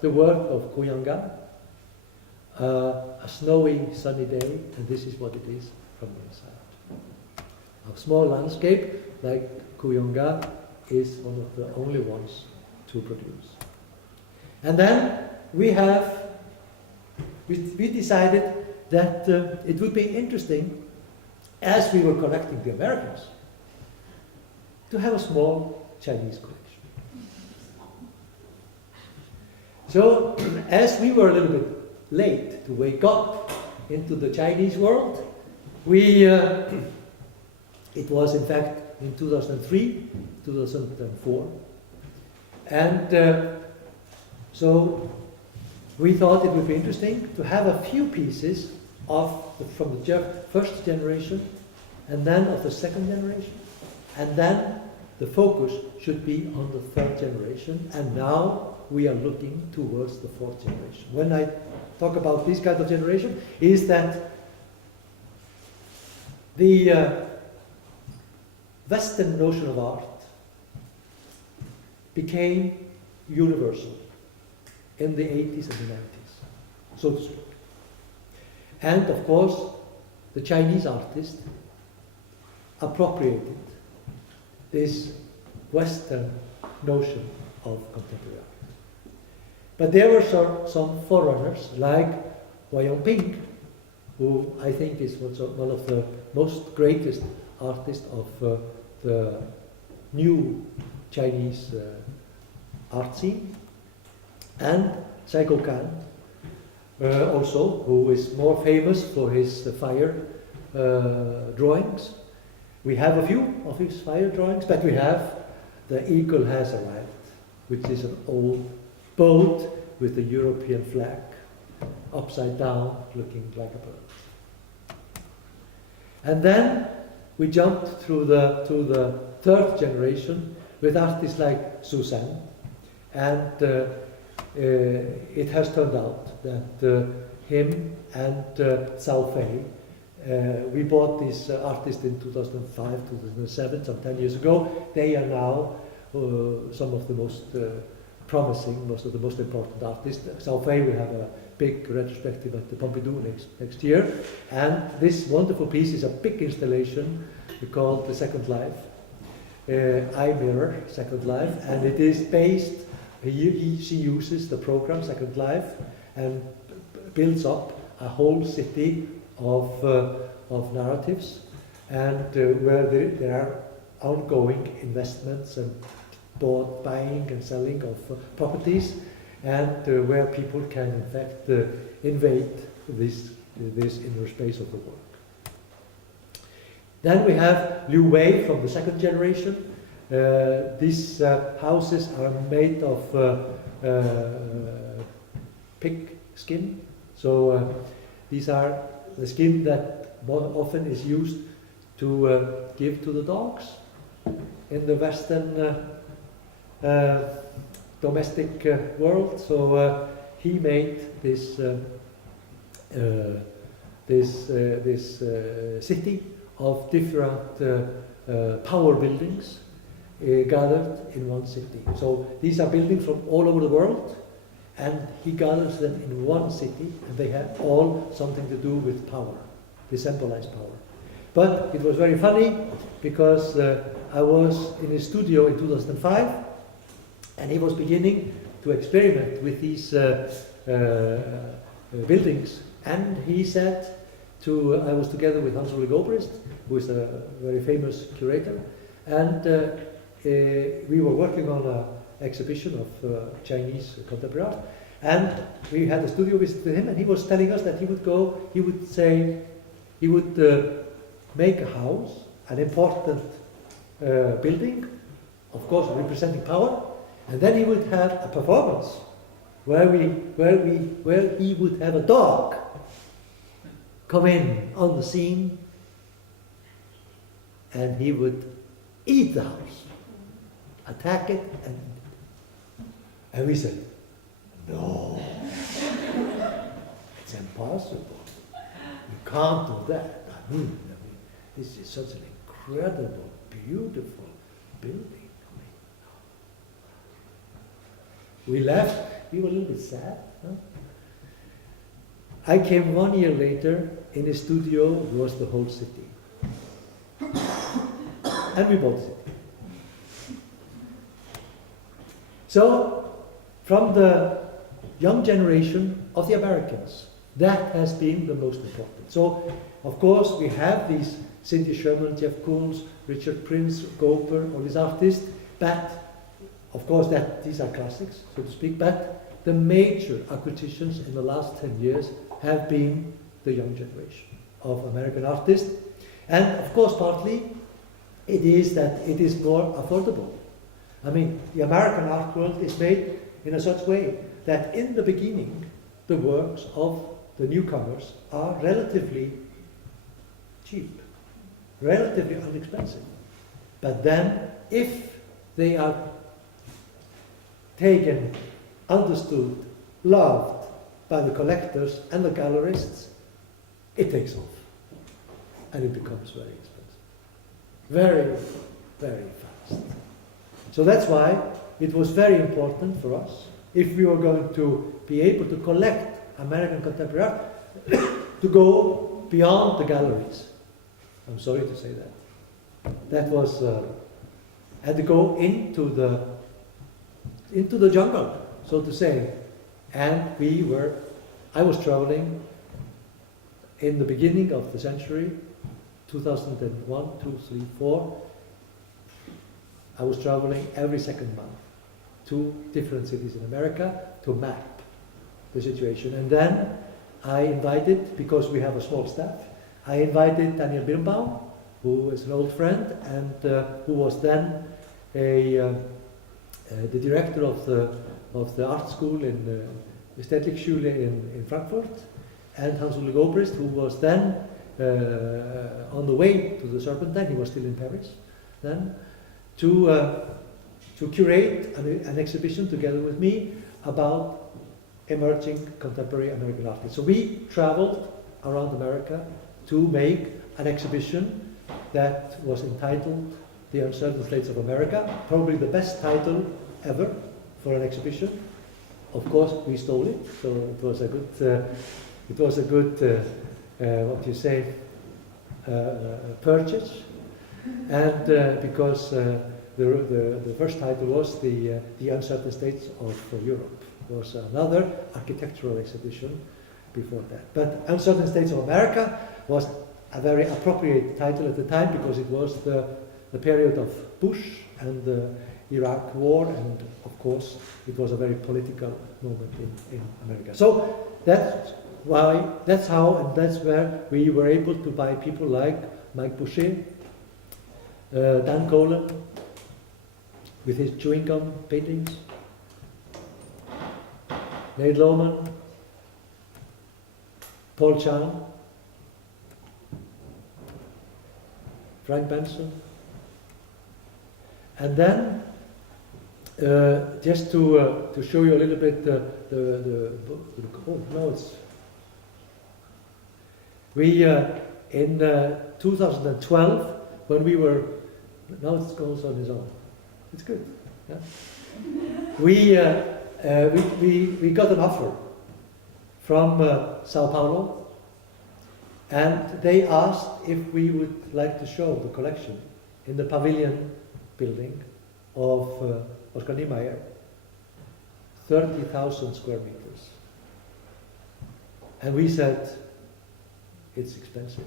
the work of Kuyanga, a snowy, sunny day, and this is what it is from the inside. A small landscape like Kuyanga is one of the only ones to produce. And then we decided that it would be interesting, as we were collecting the Americans, to have a small Chinese collection. So, as we were a little bit late to wake up into the Chinese world, it was in fact in 2003, 2004, and so we thought it would be interesting to have a few pieces from the first generation, and then of the second generation, and then the focus should be on the third generation, and now we are looking towards the fourth generation. When I talk about this kind of generation, is that the Western notion of art became universal in the 80s and the 90s, so to speak. And of course, the Chinese artist appropriated this Western notion of contemporary art. But there were some forerunners, like Wai Yongping, who I think is one of the most greatest artists of the new Chinese art scene, and Saiko Kan, also, who is more famous for his fire drawings. We have a few of his fire drawings, but we have The Eagle Has Arrived, which is an old boat with the European flag upside down, looking like a bird. And then we jumped to the third generation with artists like Suzanne, and it has turned out that him and Cao Fei, we bought this artist in 2005, 2007, some 10 years ago. They are now some of the most promising, most of the most important artists. Cao Fei will have a big retrospective at the Pompidou next year. And this wonderful piece is a big installation called The Second Life, Eye Mirror, Second Life, and it is based, she uses the program Second Life and builds up a whole city of narratives, and where there are ongoing investments and buying and selling of properties, and where people can in fact invade this inner space of the work. Then we have Liu Wei from the second generation. These houses are made of pig skin, so these are the skin that more often is used to give to the dogs in the Western domestic world. So he made this city of different power buildings gathered in one city. So these are buildings from all over the world, and he gathers them in one city, and they have all something to do with power, decentralized power. But it was very funny because I was in his studio in 2005, and he was beginning to experiment with these buildings. And he said I was together with Hans-Ole Gobrist, who is a very famous curator, and we were working on an exhibition of Chinese contemporary art. And we had a studio visit with him, and he was telling us that he would make a house, an important building, of course representing power, and then he would have a performance where he would have a dog come in on the scene, and he would eat the house, attack it, and we said, no, it's impossible. You can't do that. I mean, this is such an incredible, beautiful building. We left. We were a little bit sad. Huh? I came 1 year later. In his studio was the whole city. And we bought the city. So, from the young generation of the Americans, that has been the most important. So, of course, we have these Cindy Sherman, Jeff Koons, Richard Prince, Goper, all these artists, but of course these are classics, so to speak, but the major acquisitions in the last 10 years have been the young generation of American artists. And of course, partly it is that it is more affordable. I mean, the American art world is made in a such way that in the beginning, the works of the newcomers are relatively cheap, relatively inexpensive. But then, if they are taken, understood, loved by the collectors and the gallerists, it takes off. And it becomes very expensive. Very, very fast. So that's why it was very important for us, if we were going to be able to collect American contemporary art, to go beyond the galleries. I'm sorry to say that. That was, had to go into the jungle, so to say. And I was traveling in the beginning of the century, 2001, 2, 3, 4. I was traveling every second month to different cities in America to map the situation. And then I invited, because we have a small staff, I invited Daniel Birnbaum, who is an old friend and who was then the director of the art school in the Städtliche in Frankfurt, and Hans-Ole Gobrist, who was then on the way to the Serpentine. He was still in Paris then, to curate an exhibition together with me about emerging contemporary American artists. So we traveled around America to make an exhibition that was entitled The Uncertain States of America, probably the best title ever for an exhibition. Of course, we stole it, so it was a good, what do you say, purchase. And because the first title was The Uncertain States of Europe. It was another architectural exhibition before that. But Uncertain States of America was a very appropriate title at the time, because it was the period of Bush and the Iraq War, and of course it was a very political moment in America. So that's how, and that's where we were able to buy people like Mike Boucher, Dan Colan, with his chewing gum paintings, Nate Lohman, Paul Chan, Frank Benson. And then, just to show you a little bit in 2012, when we were, now it goes on its own. It's good. Yeah? We we got an offer from Sao Paulo, and they asked if we would like to show the collection in the pavilion building of Oscar Niemeyer, 30,000 square meters. And we said, it's expensive.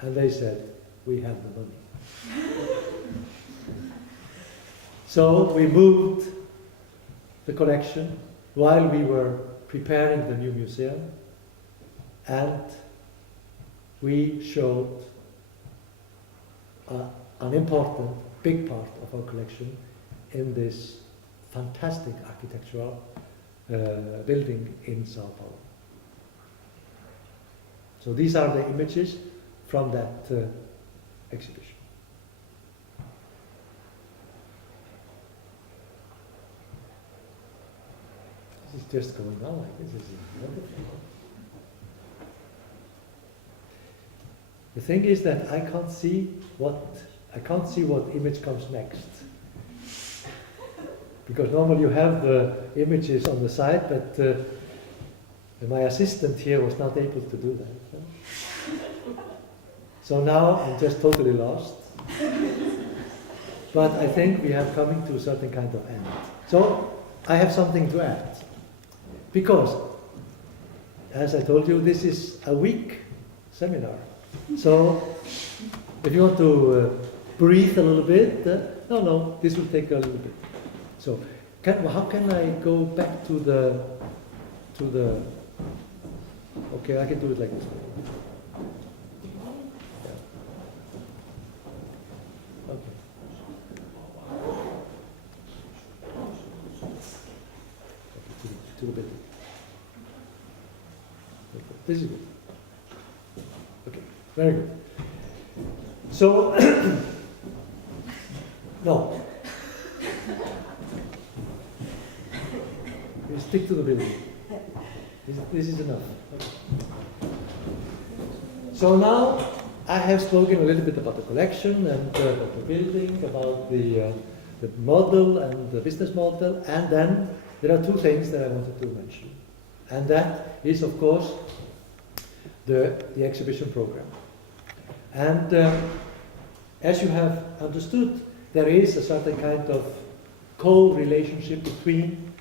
And they said, we have the money. So we moved the collection while we were preparing the new museum, and we showed an important, big part of our collection in this fantastic architectural building in Sao Paulo. So these are the images from that exhibition. This is just going on like this. This is wonderful. The thing is that I can't see what image comes next. Because normally you have the images on the side, but my assistant here was not able to do that. So now I'm just totally lost. But I think we are coming to a certain kind of end. So I have something to add. Because, as I told you, this is a week seminar. So if you want to breathe a little bit, no, this will take a little bit. So how can I go back to the okay, I can do it like this. Yeah. Okay. To the bit. Okay. This is good. Okay, very good. So no. We stick to the building. This is enough. Okay. So now I have spoken a little bit about the collection and about the building, about the model and the business model, and then there are two things that I wanted to mention. And that is, of course, the exhibition program. And as you have understood, there is a certain kind of co-relationship between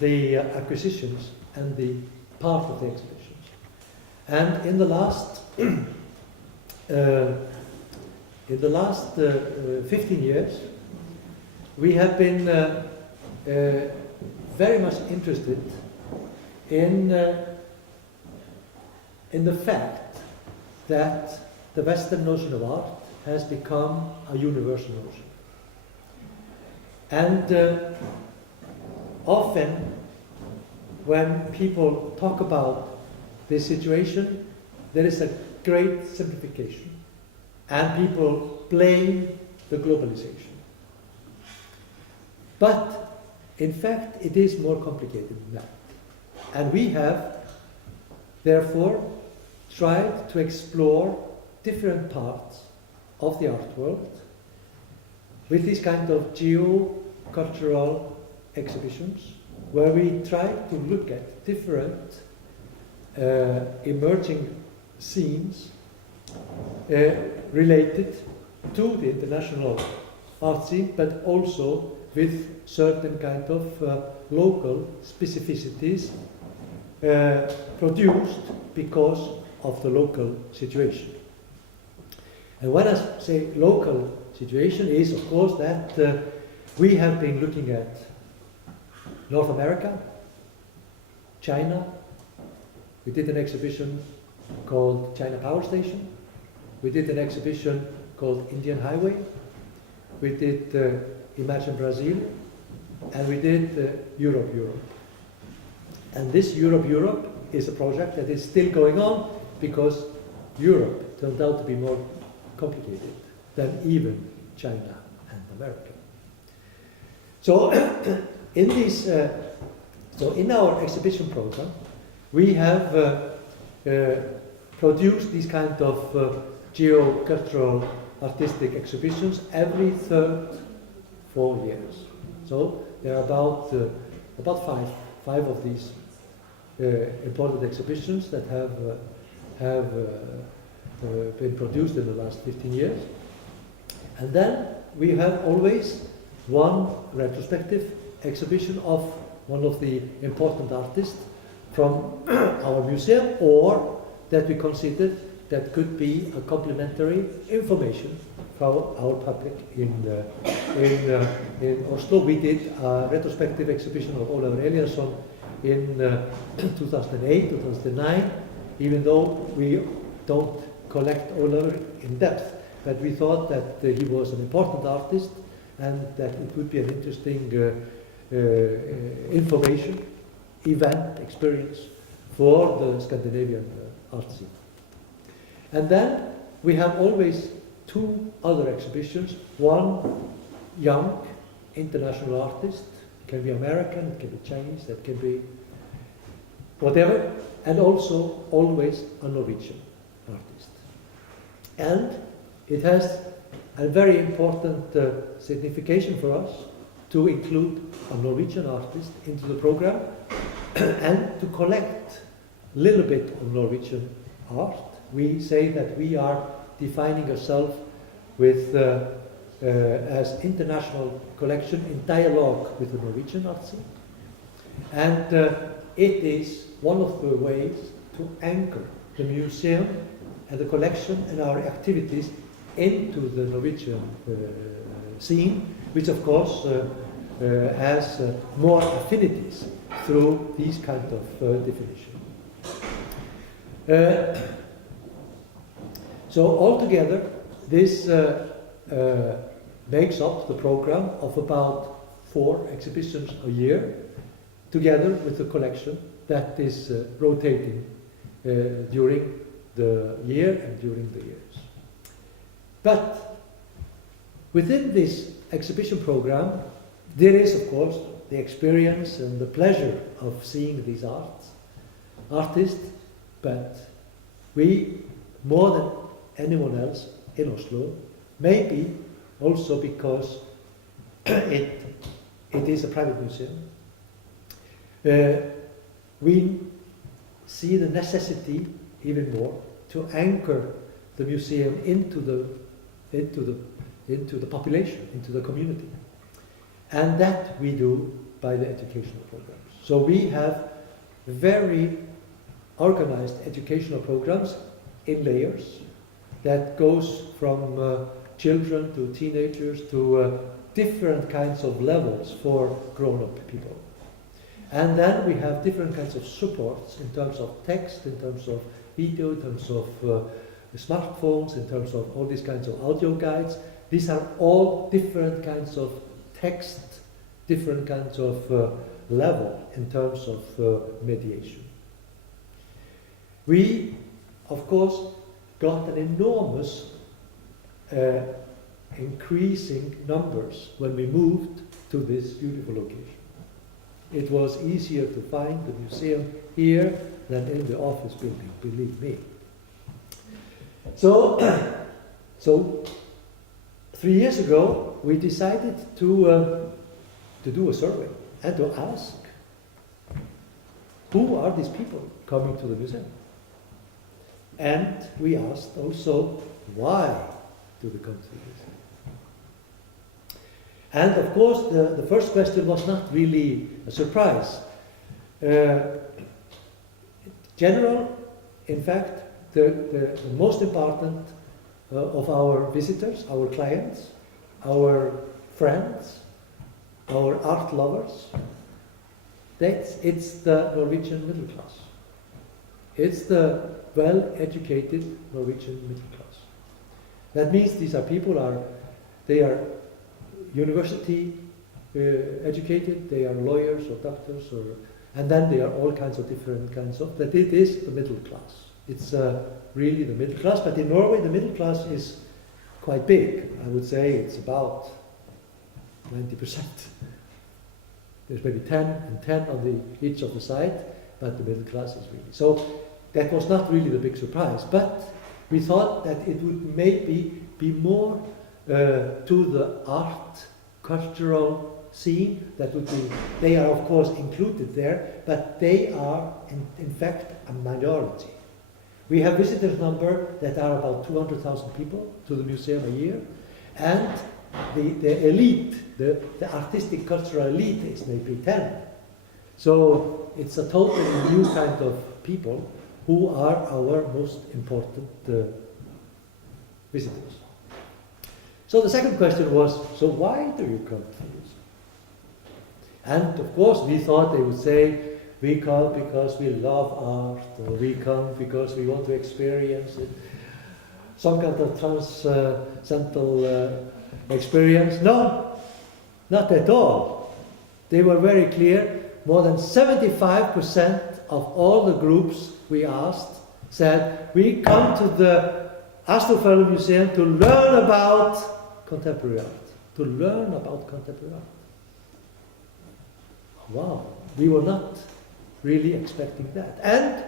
the acquisitions and the part of the exhibitions. And in the last 15 years, we have been very much interested in the fact that the Western notion of art has become a universal notion. And often, when people talk about this situation, there is a great simplification, and people blame the globalization. But, in fact, it is more complicated than that. And we have, therefore, tried to explore different parts of the art world with these kind of geo-cultural exhibitions, where we try to look at different emerging scenes related to the international art scene, but also with certain kind of local specificities produced because of the local situation. And when I say local situation is, of course, that we have been looking at North America, China. We did an exhibition called China Power Station. We did an exhibition called Indian Highway. We did Imagine Brazil. And we did Europe. And this Europe is a project that is still going on because Europe turned out to be more complicated than even China and America. So in our exhibition program, we have produced these kind of geo-cultural artistic exhibitions every 3rd 4 years. So there are about about five of these important exhibitions that have been produced in the last 15 years. And then we have always one retrospective exhibition of one of the important artists from our museum, or that we considered that could be a complementary information for our public in Oslo. We did a retrospective exhibition of Ólafur Elíasson in 2008, 2009, even though we don't collect Ólafur in depth, but we thought that he was an important artist and that it would be an interesting information, event, experience for the Scandinavian art scene. And then we have always two other exhibitions, one young international artist, it can be American, it can be Chinese, that can be whatever, and also always a Norwegian artist. And it has a very important signification for us to include a Norwegian artist into the program and to collect a little bit of Norwegian art. We say that we are defining ourselves with as international collection in dialogue with the Norwegian art scene. And it is one of the ways to anchor the museum and the collection and our activities into the Norwegian scene, which of course has more affinities through these kind of definition. So altogether, this makes up the program of about 4 exhibitions a year, together with the collection that is rotating during the year and during the years. But within this exhibition program, there is, of course, the experience and the pleasure of seeing these artists, but we, more than anyone else in Oslo, maybe also because it is a private museum, we see the necessity even more to anchor the museum into the population, into the community. And that we do by the educational programs. So we have very organized educational programs in layers that goes from children to teenagers to different kinds of levels for grown-up people. And then we have different kinds of supports in terms of text, in terms of video, in terms of smartphones, in terms of all these kinds of audio guides. These are all different kinds of text, different kinds of level in terms of mediation. We, of course, got an enormous increasing numbers when we moved to this beautiful location. It was easier to find the museum here than in the office building, believe me. So 3 years ago, we decided to do a survey and to ask, who are these people coming to the museum? And we asked also, why do they come to the museum? And of course, the first question was not really a surprise. General, in fact, the most important of our visitors, our clients, our friends, our art lovers, it's the Norwegian middle class. It's the well-educated Norwegian middle class. That means these are people they are university educated, they are lawyers or doctors, and then they are all kinds of different kinds of, but it is the middle class. It's really the middle class, but in Norway the middle class is quite big. I would say it's about 90%. There's maybe 10 and 10 on each of the side, but the middle class is really. So that was not really the big surprise, but we thought that it would maybe be more to the art, cultural scene that would be, they are of course included there, but they are in fact a minority. We have visitors number that are about 200,000 people to the museum a year, and the elite, the artistic cultural elite is maybe 10. So it's a totally new kind of people who are our most important visitors. So the second question was, so why do you come to the museum? And of course we thought they would say, we come because we love art, or we come because we want to experience it. Some kind of transcendental experience. No, not at all. They were very clear. More than 75% of all the groups we asked said, we come to the Astrup-Fernli Museum to learn about contemporary art. To learn about contemporary art. Wow, we were not really expecting that. And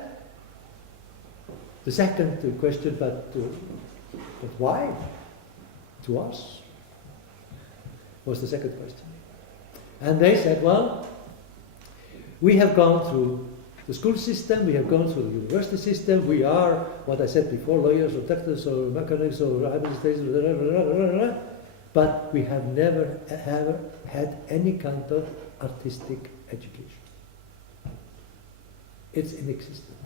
the second question, but why? To us? Was the second question. And they said, well, we have gone through the school system, we have gone through the university system, we are, what I said before, lawyers or doctors or mechanics or administrators, but we have never had any kind of artistic education. It's inexistent.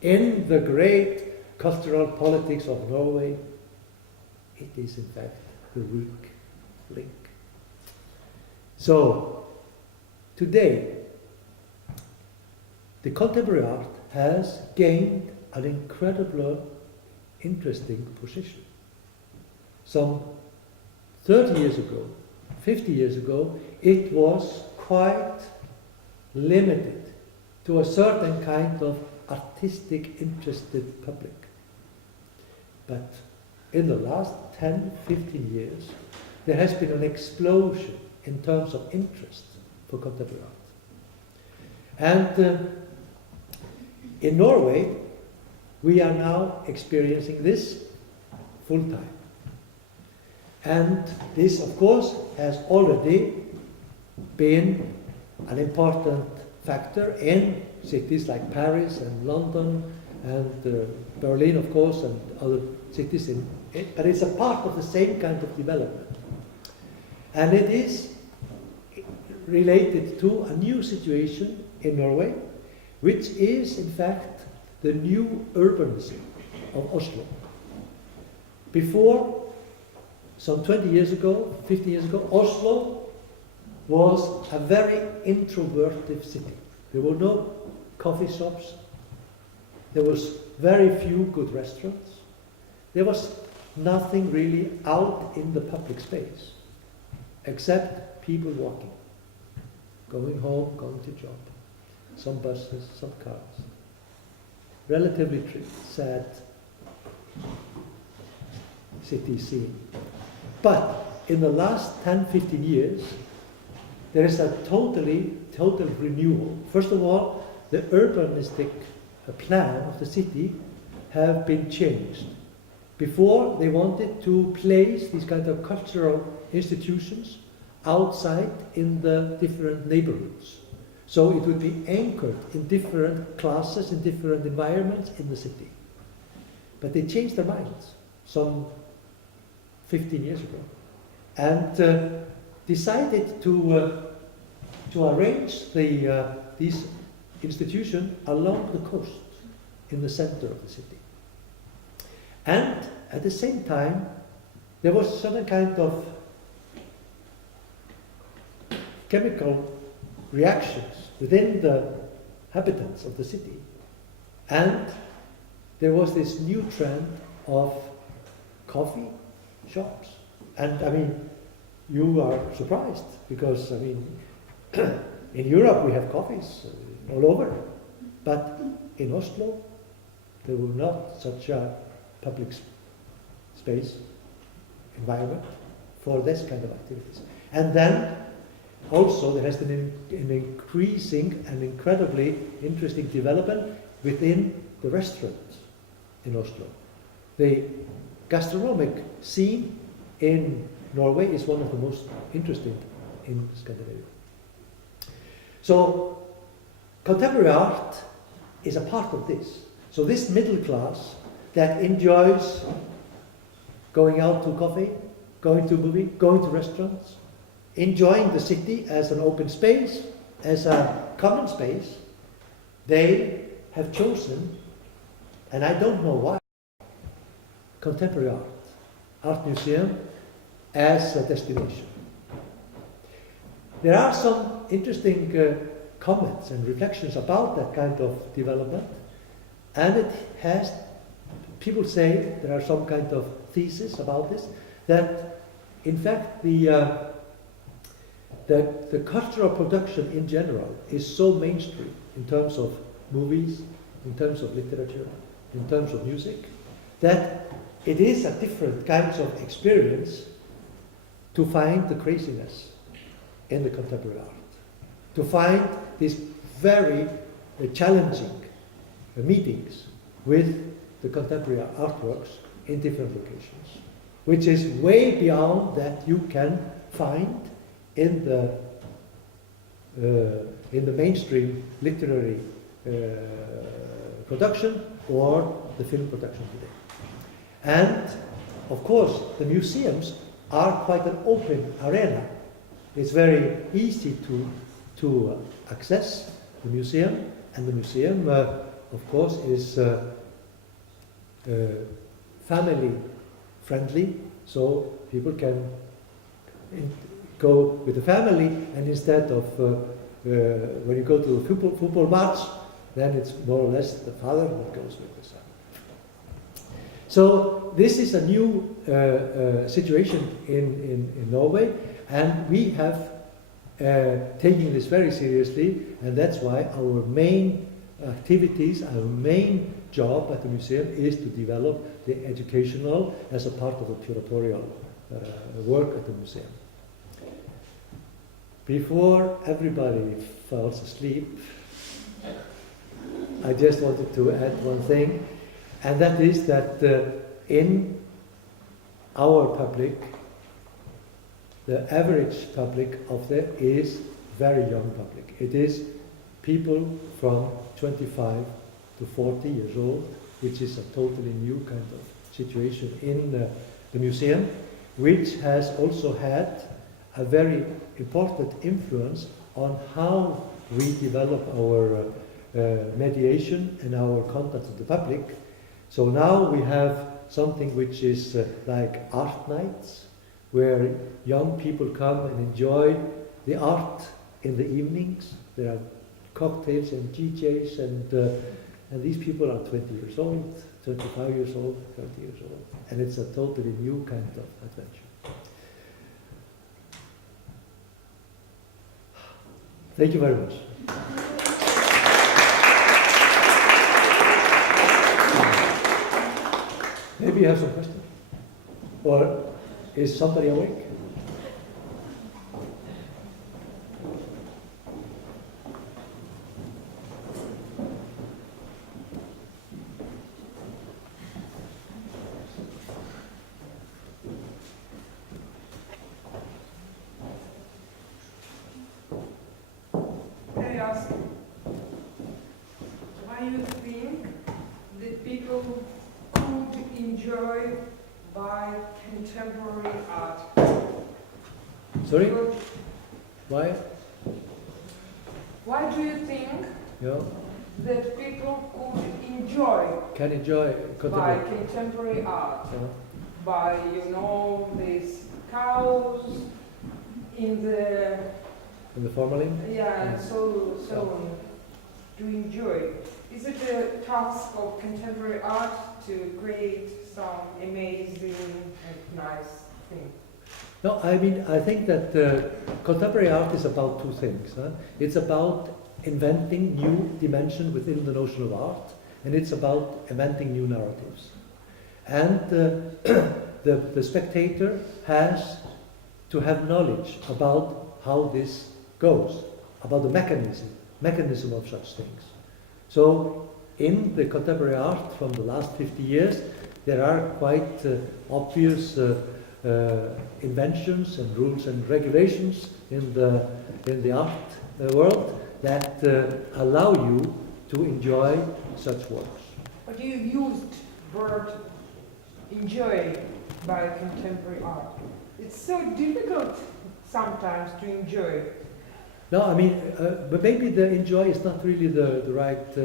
In the great cultural politics of Norway, it is in fact the weak link. So, today, the contemporary art has gained an incredibly interesting position. Some 30 years ago, 50 years ago, it was quite limited to a certain kind of artistic interested public. But in the last 10, 15 years, there has been an explosion in terms of interest for contemporary art. And in Norway, we are now experiencing this full time. And this, of course, has already been an important factor in cities like Paris and London and Berlin, of course, and other cities. But it's a part of the same kind of development. And it is related to a new situation in Norway, which is, in fact, the new urbanism of Oslo. Before, some 20 years ago, 50 years ago, Oslo was a very introverted city. There were no coffee shops. There was very few good restaurants. There was nothing really out in the public space, except people walking, going home, going to job, some buses, some cars. Relatively sad city scene. But in the last 10, 15 years, there is a total renewal. First of all, the urbanistic plan of the city have been changed. Before, they wanted to place these kind of cultural institutions outside in the different neighborhoods. So it would be anchored in different classes, in different environments in the city. But they changed their minds some 15 years ago and decided to arrange these institutions along the coast in the center of the city. And at the same time, there was some kind of chemical reactions within the inhabitants of the city. And there was this new trend of coffee shops. And I mean, you are surprised because, I mean, in Europe we have coffees all over. But in Oslo, there were not such a public space environment for this kind of activities. And then also there has been an increasing and incredibly interesting development within the restaurants in Oslo. The gastronomic scene in Norway is one of the most interesting in Scandinavia. So contemporary art is a part of this. So this middle class that enjoys going out to coffee, going to a movie, going to restaurants, enjoying the city as an open space, as a common space, they have chosen, and I don't know why, contemporary art museum as a destination. There are some interesting comments and reflections about that kind of development, and it has, people say, there are some kind of thesis about this, that in fact the cultural production in general is so mainstream in terms of movies, in terms of literature, in terms of music, that it is a different kinds of experience to find the craziness in the contemporary art, to find these very challenging meetings with the contemporary artworks in different locations, which is way beyond that you can find in the mainstream literary production or the film production today. And of course, the museums are quite an open arena. It's very easy to access the museum, and the museum, of course, is family friendly, so people can go with the family, and instead of when you go to a football match, then it's more or less the father who goes with the son. So this is a new situation in Norway, and we have taken this very seriously, and that's why our main activities, our main job at the museum is to develop the educational as a part of the curatorial work at the museum. Before everybody falls asleep, I just wanted to add one thing, and that is that in our public, the average public of there is very young public. It is people from 25 to 40 years old, which is a totally new kind of situation in the museum, which has also had a very important influence on how we develop our mediation and our contact with the public. So now we have something which is like art nights, where young people come and enjoy the art in the evenings. There are cocktails and DJs, and these people are 20 years old, 25 years old, 30 years old, and it's a totally new kind of adventure. Thank you very much. Maybe you have some questions? Or is somebody awake? Can I ask, why you think that people could enjoy by contemporary art? Sorry? Why? Why do you think Yeah. that people could enjoy Can enjoy by contemporary. contemporary art? Yeah. By, these cows in the, And the formalin? and so on, to enjoy. Is it a task of contemporary art to create some amazing and nice thing? No, I mean, I think that contemporary art is about two things. It's about inventing new dimension within the notion of art, and it's about inventing new narratives. And the spectator has to have knowledge about how this goes, about the mechanism of such things. So in the contemporary art from the last 50 years, there are quite obvious inventions and rules and regulations in the art world that allow you to enjoy such works. But you used word enjoy by contemporary art. It's so difficult sometimes to enjoy. No, I mean, but maybe the enjoy is not really the right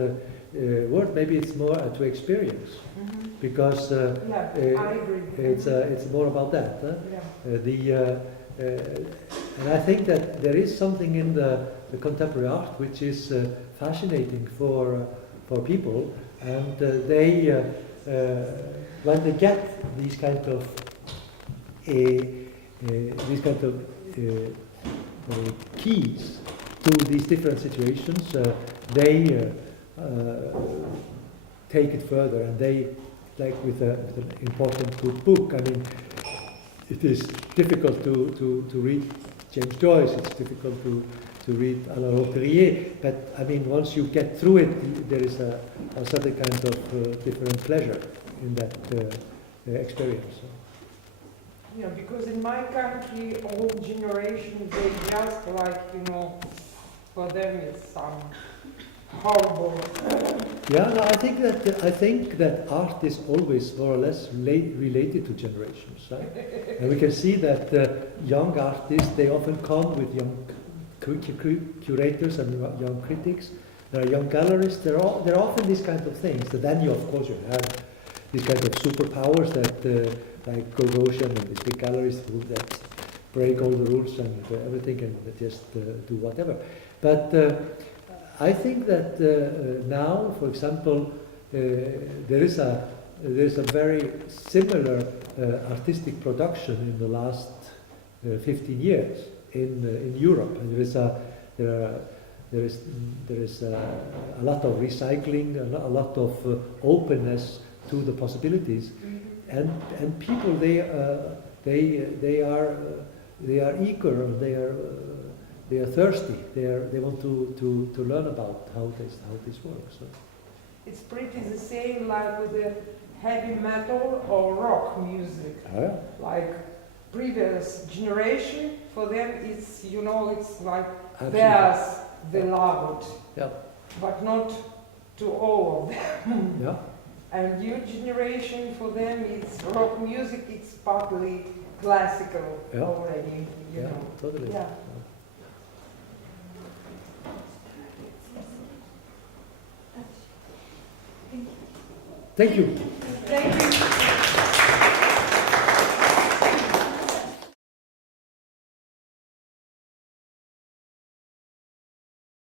word. Maybe it's more to experience, because Yeah, I agree. it's more about that. Huh? Yeah. And I think that there is something in the contemporary art which is fascinating for people, and they when they get these kind of keys to these different situations, they take it further, and they, like with an important good book. I mean, it is difficult to read James Joyce. It's difficult to read Alain Roquerier, but I mean, once you get through it, there is a certain kind of different pleasure in that experience. Yeah, because in my country, old generation, they just like, for them it's some horrible. Yeah, no, I think that art is always more or less related to generations, right? And we can see that young artists, they often come with young curators and young critics. There are young gallerists. There are often these kind of things. So then of course you have these kind of superpowers that like Gogosian and these big galleries that break all the rules and everything and just do whatever. But I think that now, for example, there is a very similar artistic production in the last 15 years in Europe, and there is a lot of recycling, a lot of openness to the possibilities, and people they are eager, they are thirsty. They want to learn about how this works. So. It's pretty the same like with the heavy metal or rock music. Oh, yeah. Like previous generation, for them it's it's like Absolutely. theirs beloved, Yeah. but not to all of them. Yeah. And new generation, for them it's rock music. It's partly classical already. You know. Totally. Yeah. Thank you.